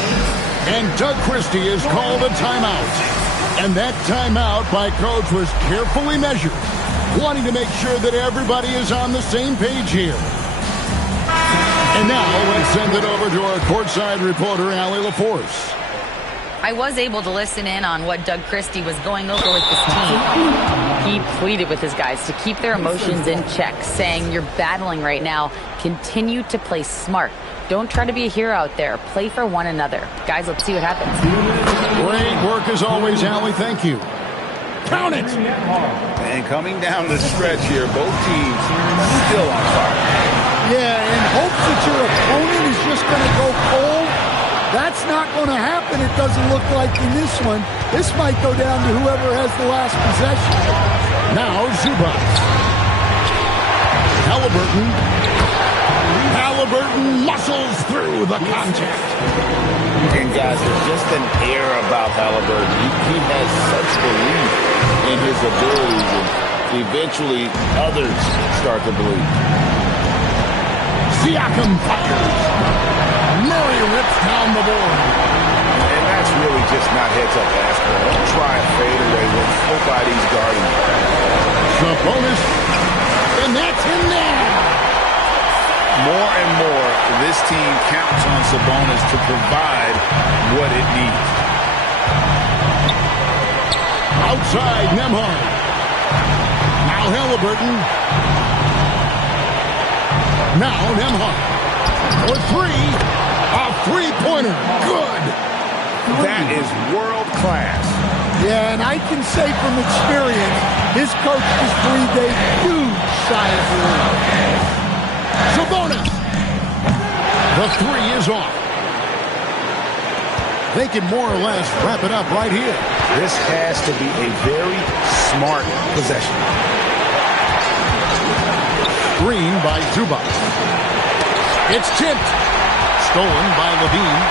And Doug Christie is called a timeout. And that timeout by Coach was carefully measured, wanting to make sure that everybody is on the same page here. And now let's send it over to our courtside reporter, Allie LaForce. I was able to listen in on what Doug Christie was going over with this team. He pleaded with his guys to keep their emotions in check, saying, you're battling right now. Continue to play smart. Don't try to be a hero out there. Play for one another. Guys, let's see what happens. Great work as always, Allie. Thank you. Count it! And coming down the stretch here, both teams still on fire. Yeah, in hopes that your opponent is just going to go cold. That's not going to happen, it doesn't look like in this one. This might go down to whoever has the last possession. Now Zubac. Halliburton muscles through the contact. And guys, there's just an air about Halliburton. He has such belief in his abilities, and eventually others start to believe. Siakam fires. Murray rips down the board. And that's really just not heads-up basketball. Don't try a fadeaway when nobody's guarding you. Sabonis. And that's in there. More and more, this team counts on Sabonis to provide what it needs. Outside, Nembhard. Now Halliburton. Now Nembhard. For 3. A three-pointer. Good. That is world-class. Yeah, and I can say from experience, his coach just breathed a huge sigh of relief. Sabonis. The 3 is off. They can more or less wrap it up right here. This has to be a very smart possession. Screen by Zubac. It's tipped. Stolen by Levine.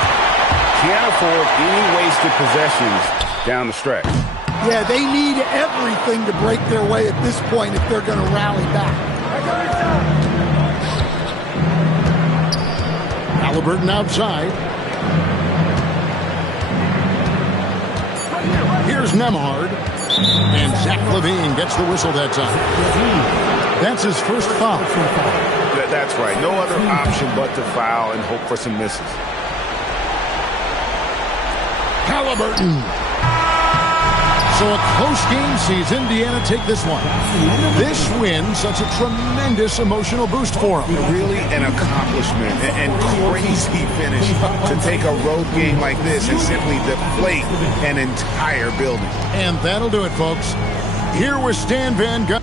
Can't afford any wasted possessions down the stretch. Yeah, they need everything to break their way at this point if they're going to rally back. Halliburton outside. Here's Nembhard. And Zach LaVine gets the whistle that time. That's his first foul. That's right. No other option but to foul and hope for some misses. Halliburton. So a close game sees Indiana take this one. This win, such a tremendous emotional boost for them. Really an accomplishment and crazy finish to take a road game like this and simply deflate an entire building. And that'll do it, folks. Here was Stan Van Gundy.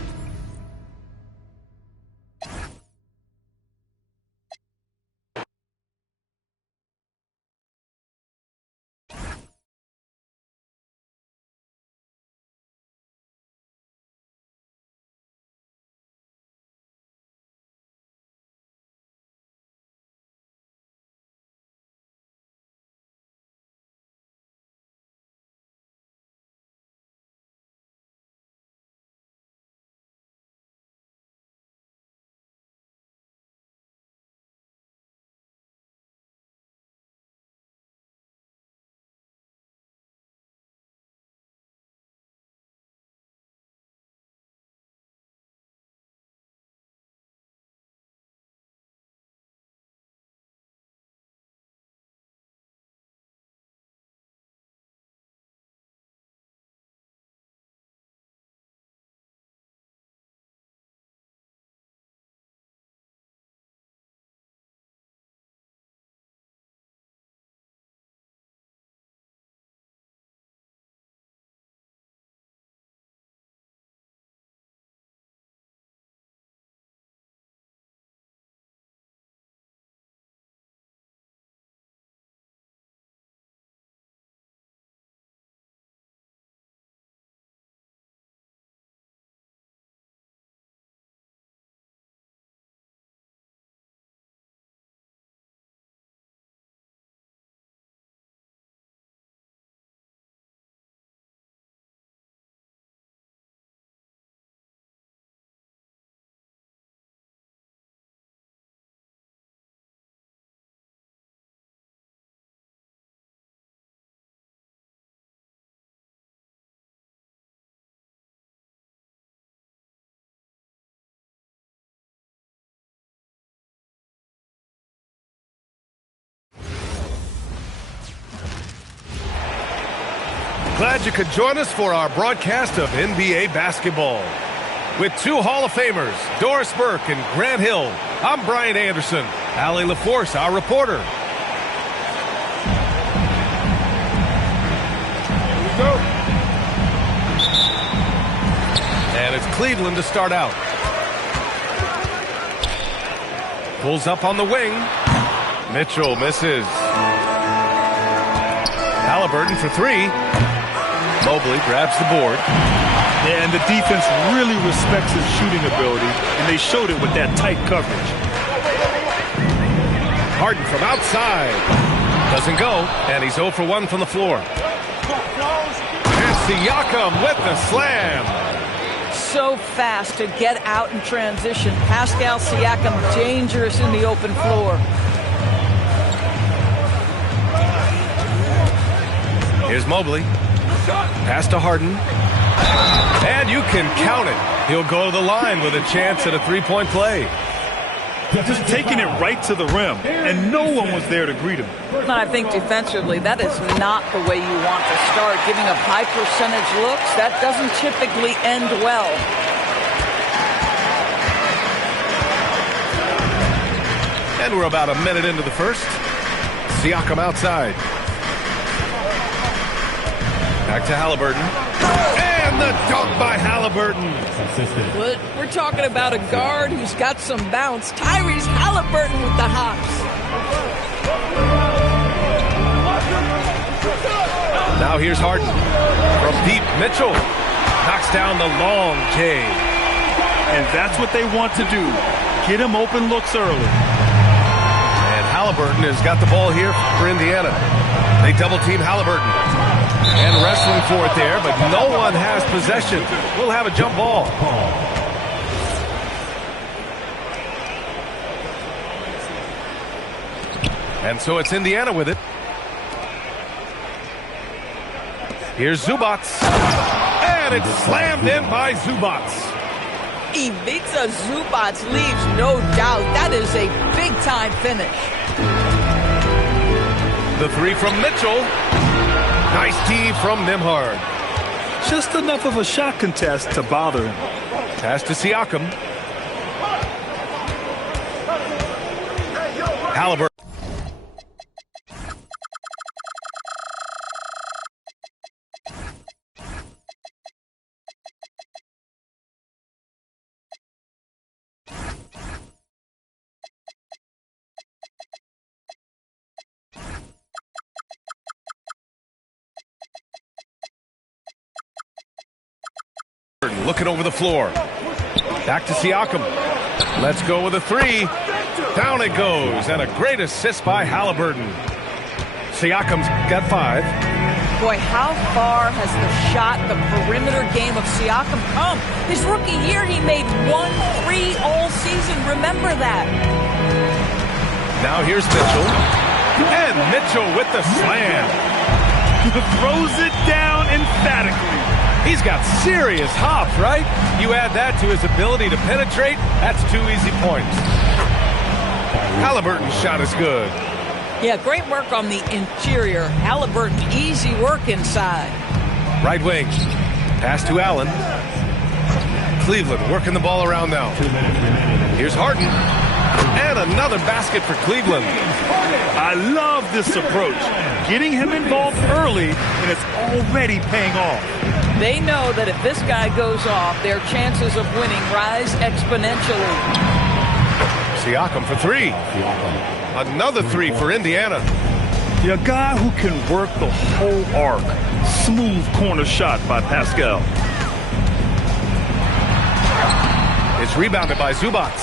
Glad you could join us for our broadcast of NBA basketball. With two Hall of Famers, Doris Burke and Grant Hill, I'm Brian Anderson. Allie LaForce, our reporter. Here we go. And it's Cleveland to start out. Pulls up on the wing. Mitchell misses. Halliburton for three. Mobley grabs the board. Yeah, and the defense really respects his shooting ability, and they showed it with that tight coverage. Harden from outside. Doesn't go, and he's 0 for 1 from the floor. And Siakam with the slam. So fast to get out in transition. Pascal Siakam dangerous in the open floor. Here's Mobley. Pass to Harden. And you can count it. He'll go to the line with a chance at a three-point play. Just taking it right to the rim, and no one was there to greet him. And I think defensively, that is not the way you want to start. Giving up high percentage looks, that doesn't typically end well. And we're about a minute into the first. Siakam outside. Back to Halliburton. And the dunk by Halliburton. But we're talking about a guard who's got some bounce. Tyrese Halliburton with the hops. Now here's Harden. From deep, Mitchell knocks down the long J. And that's what they want to do. Get him open looks early. And Halliburton has got the ball here for Indiana. They double-team Halliburton. And wrestling for it there, but no one has possession. We'll have a jump ball. And so it's Indiana with it. Here's Zubac. And it's slammed in by Zubac. Ivica Zubac leaves no doubt. That is a big-time finish. The three from Mitchell. Nice tee from Nembhard. Just enough of a shot contest to bother him. Pass to Siakam. Halliburton. Looking over the floor. Back to Siakam. Let's go with a three. Down it goes. And a great assist by Halliburton. Siakam's got 5. Boy, how far has the shot, the perimeter game of Siakam come? His rookie year, he made 1 3 all season. Remember that. Now here's Mitchell. And Mitchell with the slam. Throws it down emphatically. He's got serious hops, right? You add that to his ability to penetrate, that's 2 easy points. Halliburton's shot is good. Yeah, great work on the interior. Halliburton, easy work inside. Right wing. Pass to Allen. Cleveland working the ball around now. Here's Harden. And another basket for Cleveland. I love this approach. Getting him involved early, and it's already paying off. They know that if this guy goes off, their chances of winning rise exponentially. Siakam for 3. Another 3 for Indiana. A guy who can work the whole arc. Smooth corner shot by Pascal. It's rebounded by Zubac.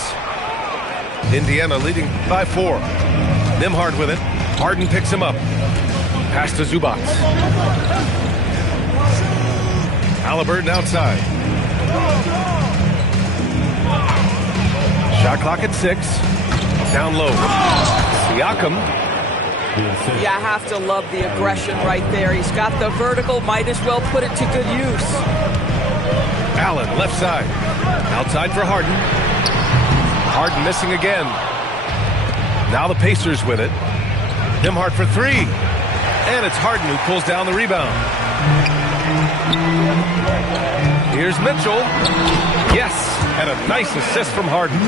Indiana leading by 4. Nembhard with it. Harden picks him up. Pass to Zubac. Halliburton outside. Shot clock at 6. Down low. Siakam. Yeah, I have to love the aggression right there. He's got the vertical, might as well put it to good use. Allen, left side. Outside for Harden. Harden missing again. Now the Pacers with it. Nembhard for 3. And it's Harden who pulls down the rebound. Here's Mitchell. Yes, and a nice assist from Harden.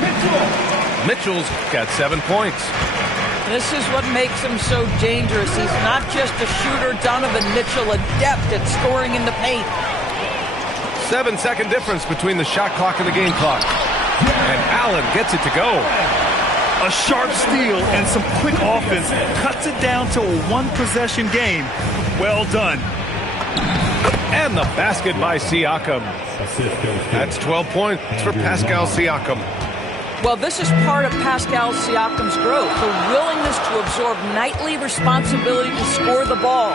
Mitchell's got 7 points. This is what makes him so dangerous. He's not just a shooter. Donovan Mitchell, adept at scoring in the paint. 7-second difference between the shot clock and the game clock. And Allen gets it to go. A sharp steal and some quick offense cuts it down to a one-possession game. Well done. And the basket by Siakam. That's 12 points for Pascal Siakam. Well, this is part of Pascal Siakam's growth, the willingness to absorb nightly responsibility to score the ball.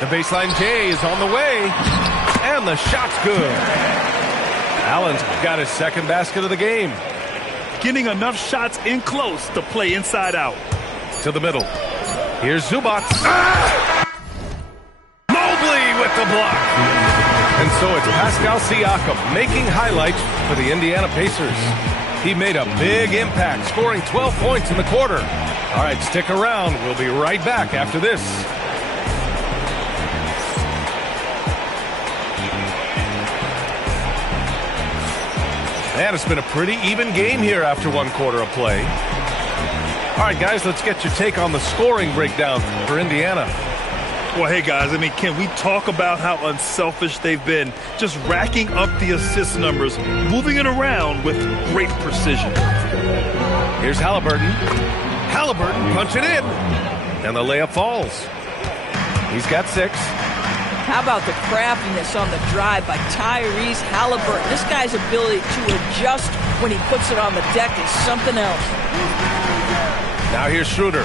The baseline J is on the way, and the shot's good. Allen's got his second basket of the game. Getting enough shots in close to play inside out. To the middle. Here's Zubac. Mobley with the block. And so it's Pascal Siakam making highlights for the Indiana Pacers. He made a big impact, scoring 12 points in the quarter. All right, stick around. We'll be right back after this. Man, it's been a pretty even game here after one quarter of play. All right, guys, let's get your take on the scoring breakdown for Indiana. Well, hey, guys, can we talk about how unselfish they've been? Just racking up the assist numbers, moving it around with great precision. Here's Halliburton. Halliburton punching in. And the layup falls. He's got 6. How about the craftiness on the drive by Tyrese Halliburton? This guy's ability to adjust when he puts it on the deck is something else. Now here's Schroeder.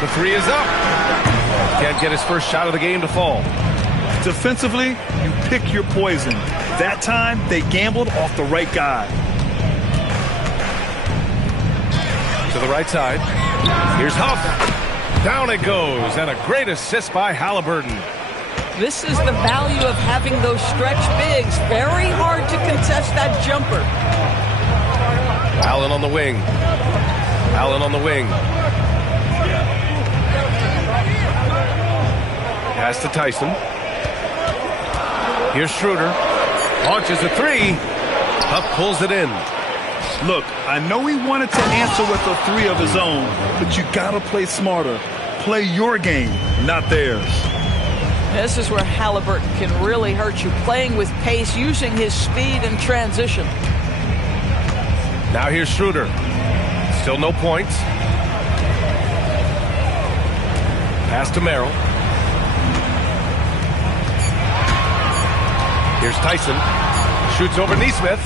The 3 is up. Can't get his first shot of the game to fall. Defensively, you pick your poison. That time, they gambled off the right guy. To the right side. Here's Huff. Down it goes, and a great assist by Halliburton. This is the value of having those stretch bigs. Very hard to contest that jumper. Allen on the wing. Allen on the wing. Pass to Tyson. Here's Schroeder. Launches a 3. Huff pulls it in. Look, I know he wanted to answer with a 3 of his own, but you gotta play smarter. Play your game, not theirs. This is where Halliburton can really hurt you, playing with pace, using his speed in transition. Now here's Schroeder. Still no points. Pass to Merrill. Here's Tyson. Shoots over Nesmith.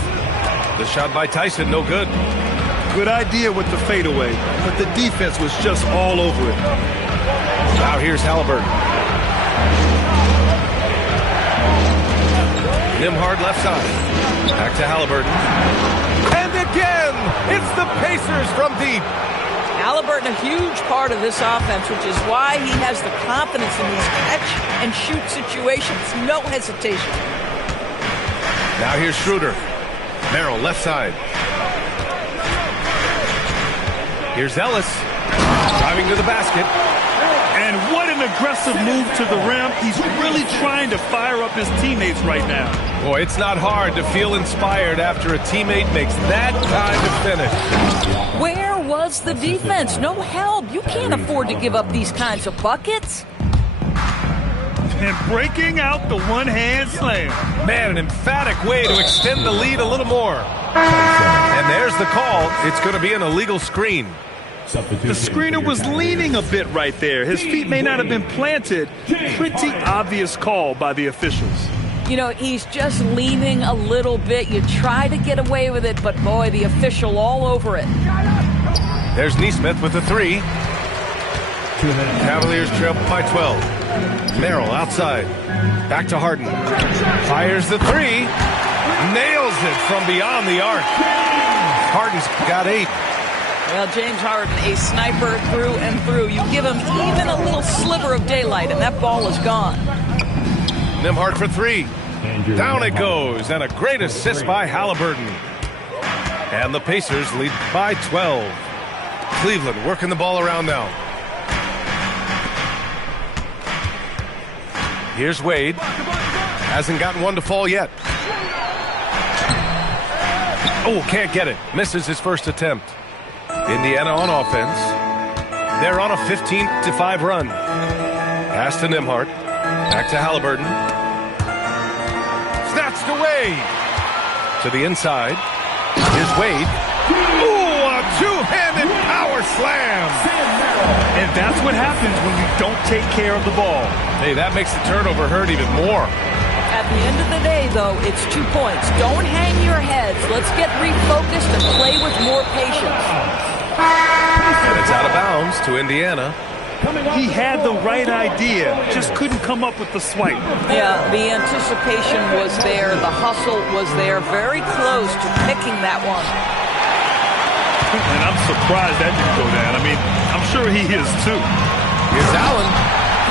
The shot by Tyson, no good. Good idea with the fadeaway, but the defense was just all over it. Now here's Halliburton. Nembhard left side. Back to Halliburton. And again, it's the Pacers from deep. Halliburton, a huge part of this offense, which is why he has the confidence in these catch-and-shoot situations. No hesitation. Now here's Schroeder. Merrill, left side. Here's Ellis. Driving to the basket. And what an aggressive move to the rim. He's really trying to fire up his teammates right now. Boy, it's not hard to feel inspired after a teammate makes that kind of finish. Where was the defense? No help. You can't afford to give up these kinds of buckets. And breaking out the one-hand slam. Man, an emphatic way to extend the lead a little more. And there's the call. It's going to be an illegal screen. The screener was leaning a bit right there. His feet may not have been planted. Pretty obvious call by the officials. You know, he's just leaning a little bit. You try to get away with it, but boy, the official all over it. There's Nesmith with the 3. Cavaliers trail by 12. Merrill outside. Back to Harden. Fires the 3. Nails it from beyond the arc. Harden's got 8. Well, James Harden, a sniper through and through. You give him even a little sliver of daylight, and that ball is gone. Nembhard for 3. Down it goes, and a great assist by Halliburton. And the Pacers lead by 12. Cleveland working the ball around now. Here's Wade. Hasn't gotten one to fall yet. Oh, can't get it. Misses his first attempt. Indiana on offense. They're on a 15-5 run. Pass to Nembhard. Back to Halliburton. Snatched away. To the inside. Here's Wade. Ooh, a two-handed power slam. And that's what happens when you don't take care of the ball. Hey, that makes the turnover hurt even more. At the end of the day, though, it's 2 points. Don't hang your heads. Let's get refocused and play with more patience. And it's out of bounds to Indiana. He had the right idea, just couldn't come up with the swipe. Yeah, the anticipation was there. The hustle was there. Very close to picking that one. And I'm surprised that didn't go down. I mean, I'm sure he is too. Here's Allen.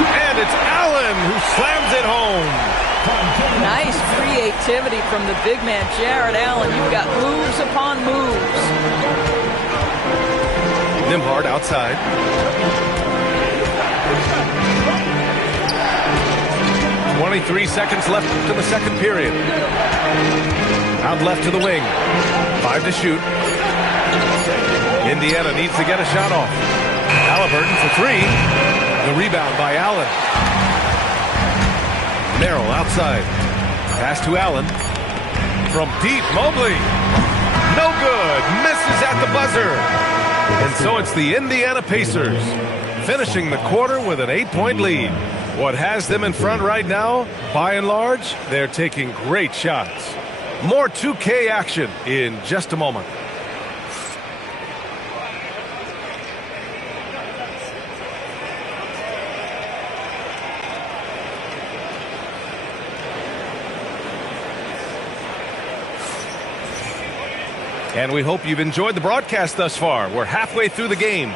And it's Allen who slams it home. Nice creativity from the big man, Jared Allen. You've got moves upon moves. Nembhard outside. .23 seconds left to the second period. Out left to the wing. 5 to shoot. Indiana needs to get a shot off. Halliburton for 3. The rebound by Allen. Merrill outside. Pass to Allen. From deep, Mobley. No good. Misses at the buzzer. And so it's the Indiana Pacers finishing the quarter with an 8-point lead. What has them in front right now, by and large, they're taking great shots. More 2K action in just a moment. And we hope you've enjoyed the broadcast thus far. We're halfway through the game.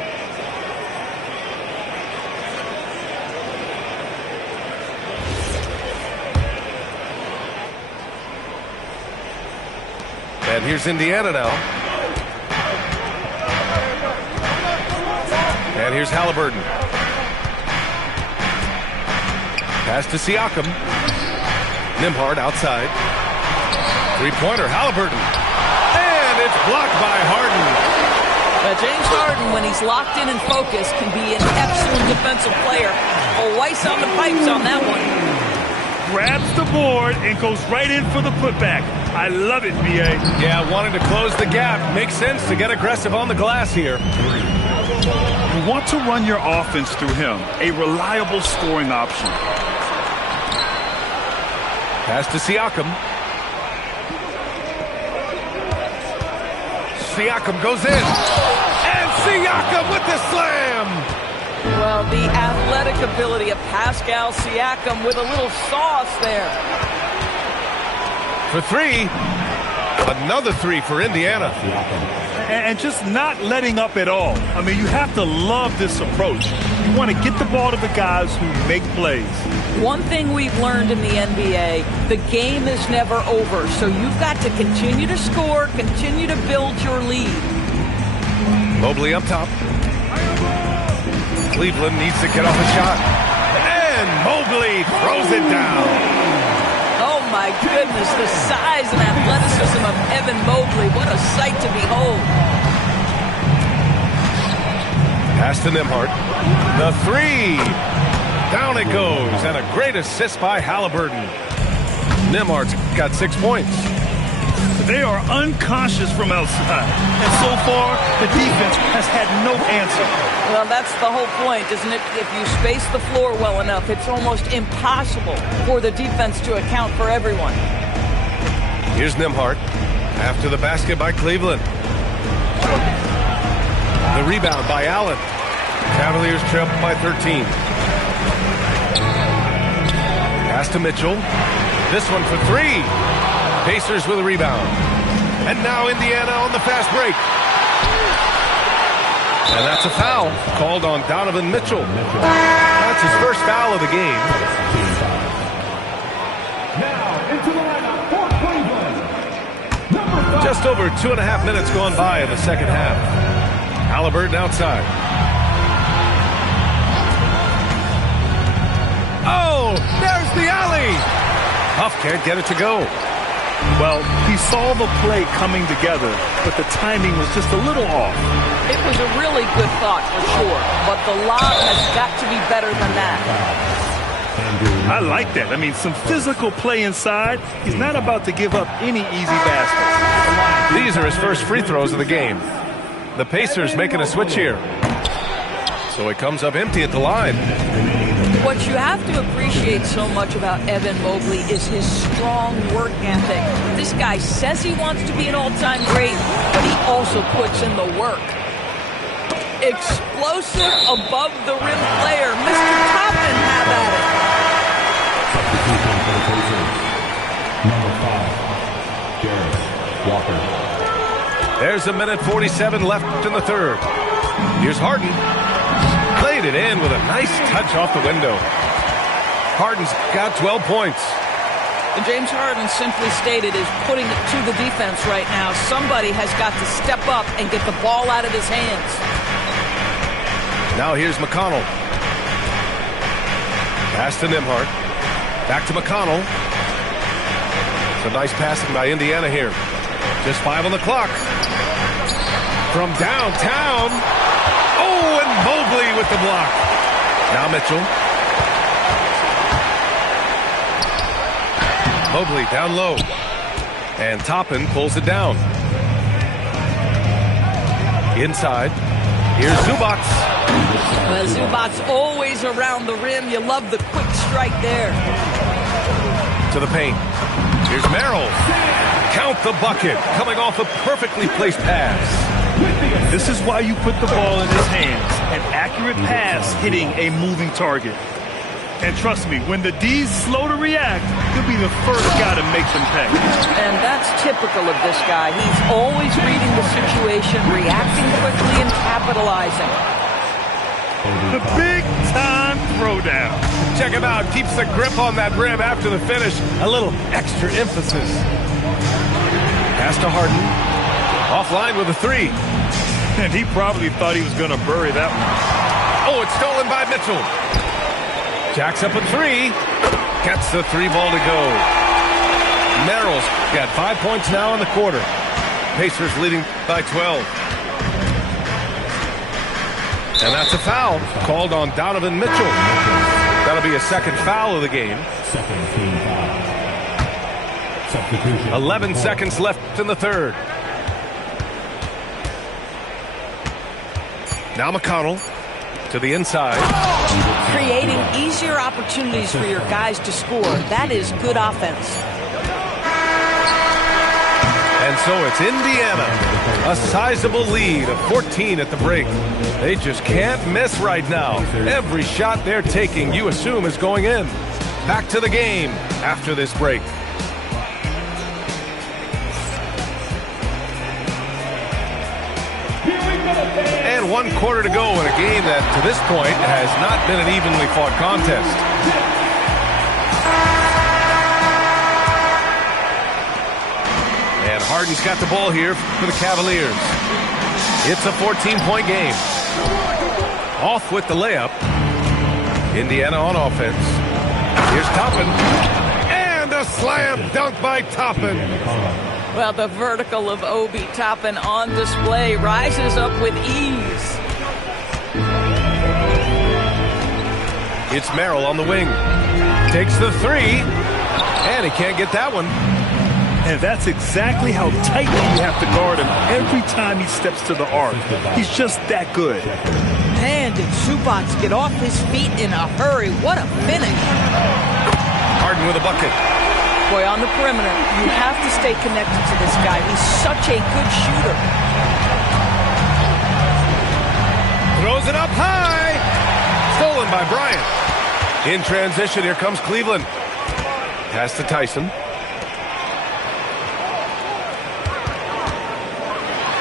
And here's Indiana now. And here's Halliburton. Pass to Siakam. Nembhard outside. Three-pointer, Halliburton. It's blocked by Harden. James Harden, when he's locked in and focused, can be an excellent defensive player. Oh, Weiss on the pipes on that one. Grabs the board and goes right in for the putback. I love it, B.A. Yeah, wanting to close the gap. Makes sense to get aggressive on the glass here. You want to run your offense through him. A reliable scoring option. Pass to Siakam. Siakam goes in. And Siakam with the slam. Well, the athletic ability of Pascal Siakam with a little sauce there. For 3. Another 3 for Indiana. And just not letting up at all. I mean, you have to love this approach. You want to get the ball to the guys who make plays. One thing we've learned in the NBA, the game is never over. So you've got to continue to score, continue to build your lead. Mobley up top. Cleveland needs to get off a shot. And Mobley throws it down. Oh, my goodness, the size and athleticism of Evan Mobley. What a sight to behold. Pass to Nembhard. The 3. Down it goes, and a great assist by Halliburton. Nembhard's got 6 points. They are unconscious from outside, and so far, the defense has had no answer. Well, that's the whole point, isn't it? If you space the floor well enough, it's almost impossible for the defense to account for everyone. Here's Nembhard. After the basket by Cleveland. The rebound by Allen. Cavaliers trail by 13. Pass to Mitchell. This one for 3. Pacers with a rebound. And now Indiana on the fast break. And that's a foul called on Donovan Mitchell. That's his first foul of the game. Now into the lineup for Cleveland. Number 5. Just over 2.5 minutes gone by in the second half. Halliburton outside. Oh, there's the can't get it to go. Well, he saw the play coming together, but the timing was just a little off. It was a really good thought for sure, but the lob has got to be better than that. I like that. I mean, some physical play inside. He's not about to give up any easy baskets. These are his first free throws of the game. The Pacers making a switch here. So it comes up empty at the line. What you have to appreciate so much about Evan Mobley is his strong work ethic. This guy says he wants to be an all-time great, but he also puts in the work. Explosive above-the-rim player. Mr. Toppin, have at it. Substitution for the Pacers. Number 5, Jarrett Walker. There's a minute 47 left in the third. Here's Harden. Played it in with a nice touch off the window. Harden's got 12 points. And James Harden simply stated is putting it to the defense right now. Somebody has got to step up and get the ball out of his hands. Now here's McConnell. Pass to Nembhard. Back to McConnell. Some nice passing by Indiana here. Just 5 on the clock. From downtown. Oh, and Mobley with the block. Now Mitchell. Mobley down low. And Toppin pulls it down. Inside. Here's Zubac. Well, Zubac's always around the rim. You love the quick strike there. To the paint. Here's Merrill. Count the bucket. Coming off a perfectly placed pass. This is why you put the ball in his hands. An accurate pass hitting a moving target. And trust me, when the D's slow to react, he'll be the first guy to make them pay. And that's typical of this guy. He's always reading the situation, reacting quickly, and capitalizing. The big-time throwdown. Check him out. Keeps the grip on that rim after the finish. A little extra emphasis. Pass to Harden. Offline with a 3. And he probably thought he was going to bury that one. Oh, it's stolen by Mitchell. Jacks up a 3. Gets the 3 ball to go. Merrill's got 5 points now in the quarter. Pacers leading by 12. And that's a foul called on Donovan Mitchell. That'll be a second foul of the game. Second team foul. Substitution. 11 seconds left in the third. Now McConnell to the inside. Creating easier opportunities for your guys to score. That is good offense. And so it's Indiana. A sizable lead of 14 at the break. They just can't miss right now. Every shot they're taking, you assume, is going in. Back to the game after this break. And 1 quarter to go in a game that, to this point, has not been an evenly fought contest. And Harden's got the ball here for the Cavaliers. It's a 14-point game. Off with the layup. Indiana on offense. Here's Toppin. And a slam dunk by Toppin. Well, the vertical of Obi Toppin on display rises up with ease. It's Merrill on the wing. Takes the 3. And he can't get that one. And that's exactly how tightly you have to guard him every time he steps to the arc. He's just that good. Man, did Zubac get off his feet in a hurry. What a finish. Harden with a bucket. Boy, on the perimeter, you have to stay connected to this guy. He's such a good shooter. Throws it up high. Stolen by Bryant. In transition, here comes Cleveland. Pass to Tyson.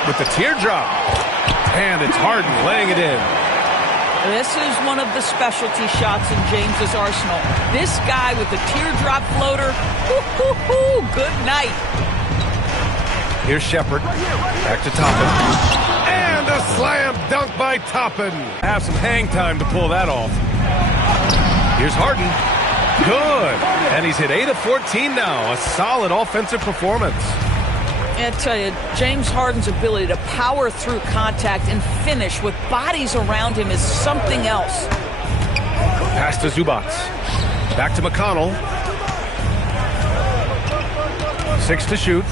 With the teardrop. And it's Harden laying it in. This is one of the specialty shots in James's arsenal. This guy with the teardrop floater, good night. Here's Shepard. Back to Toppin. And a slam dunk by Toppin. Have some hang time to pull that off. Here's Harden. Good. And he's hit 8 of 14 now. A solid offensive performance. I tell you, James Harden's ability to power through contact and finish with bodies around him is something else. Pass to Zubac. Back to McConnell. 6 to shoot.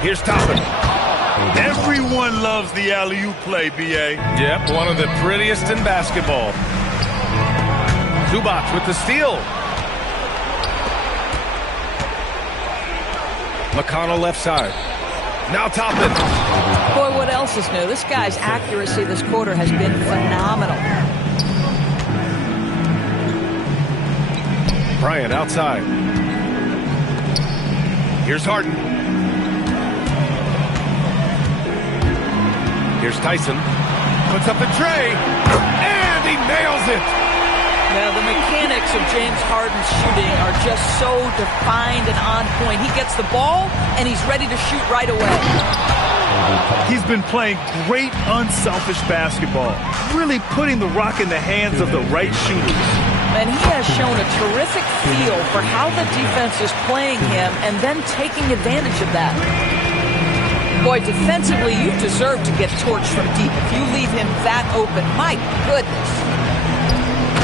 Here's Toppin. Everyone loves the alley-oop play, B.A. Yep, one of the prettiest in basketball. Zubac with the steal. McConnell left side. Now Toppin. Boy, what else is new? This guy's accuracy this quarter has been phenomenal. Bryant outside. Here's Harden. Here's Tyson. Puts up a tray. And he nails it. Now, the mechanics of James Harden's shooting are just so defined and on point. He gets the ball, and he's ready to shoot right away. He's been playing great, unselfish basketball, really putting the rock in the hands of the right shooters. And he has shown a terrific feel for how the defense is playing him and then taking advantage of that. Boy, defensively, you deserve to get torched from deep if you leave him that open. My goodness.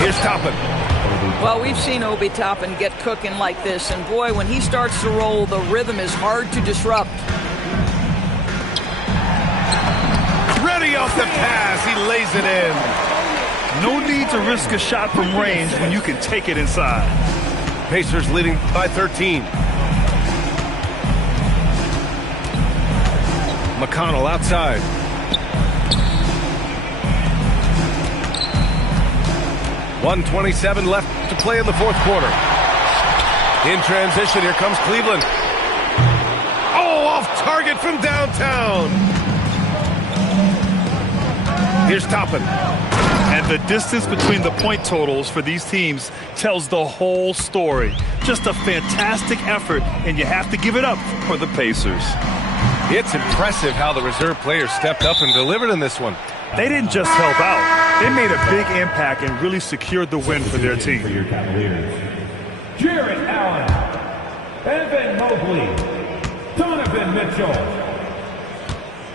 Here's Toppin. Well, we've seen Obi Toppin get cooking like this, and boy, when he starts to roll, the rhythm is hard to disrupt. Ready off the pass. He lays it in. No need to risk a shot from range when you can take it inside. Pacers leading by 13. McConnell outside. .127 left to play in the fourth quarter. In transition, here comes Cleveland. Oh, off target from downtown. Here's Toppin. And the distance between the point totals for these teams tells the whole story. Just a fantastic effort, and you have to give it up for the Pacers. It's impressive how the reserve players stepped up and delivered in this one. They didn't just help out. They made a big impact and really secured the win for their team. Jarrett Allen, Evan Mobley, Donovan Mitchell.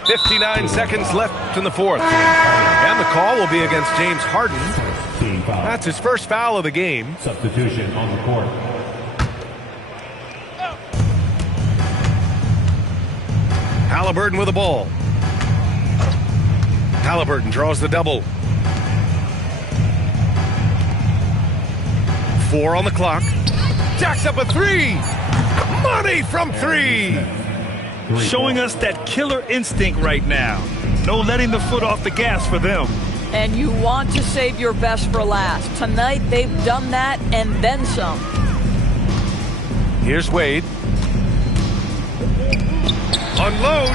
59 seconds left in the fourth. And the call will be against James Harden. That's his first foul of the game. Substitution on the court. Halliburton with the ball. Halliburton draws the double. 4 on the clock. Jacks up a 3. Money from 3. Showing us that killer instinct right now. No letting the foot off the gas for them. And you want to save your best for last. Tonight, they've done that and then some. Here's Wade. Unloads.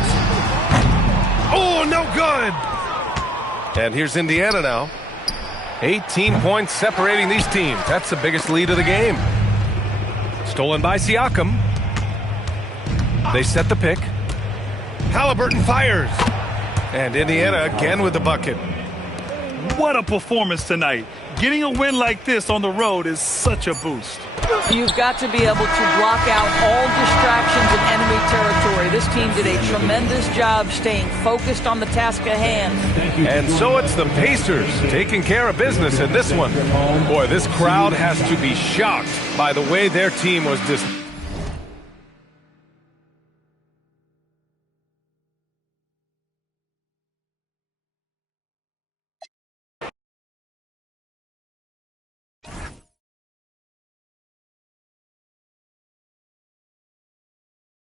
Oh, no good. And here's Indiana now. 18 points separating these teams. That's the biggest lead of the game. Stolen by Siakam. They set the pick. Halliburton fires. And Indiana again with the bucket. What a performance tonight. Getting a win like this on the road is such a boost. You've got to be able to block out all distractions in enemy territory. This team did a tremendous job staying focused on the task at hand. And so it's the Pacers taking care of business in this one. Boy, this crowd has to be shocked by the way their team was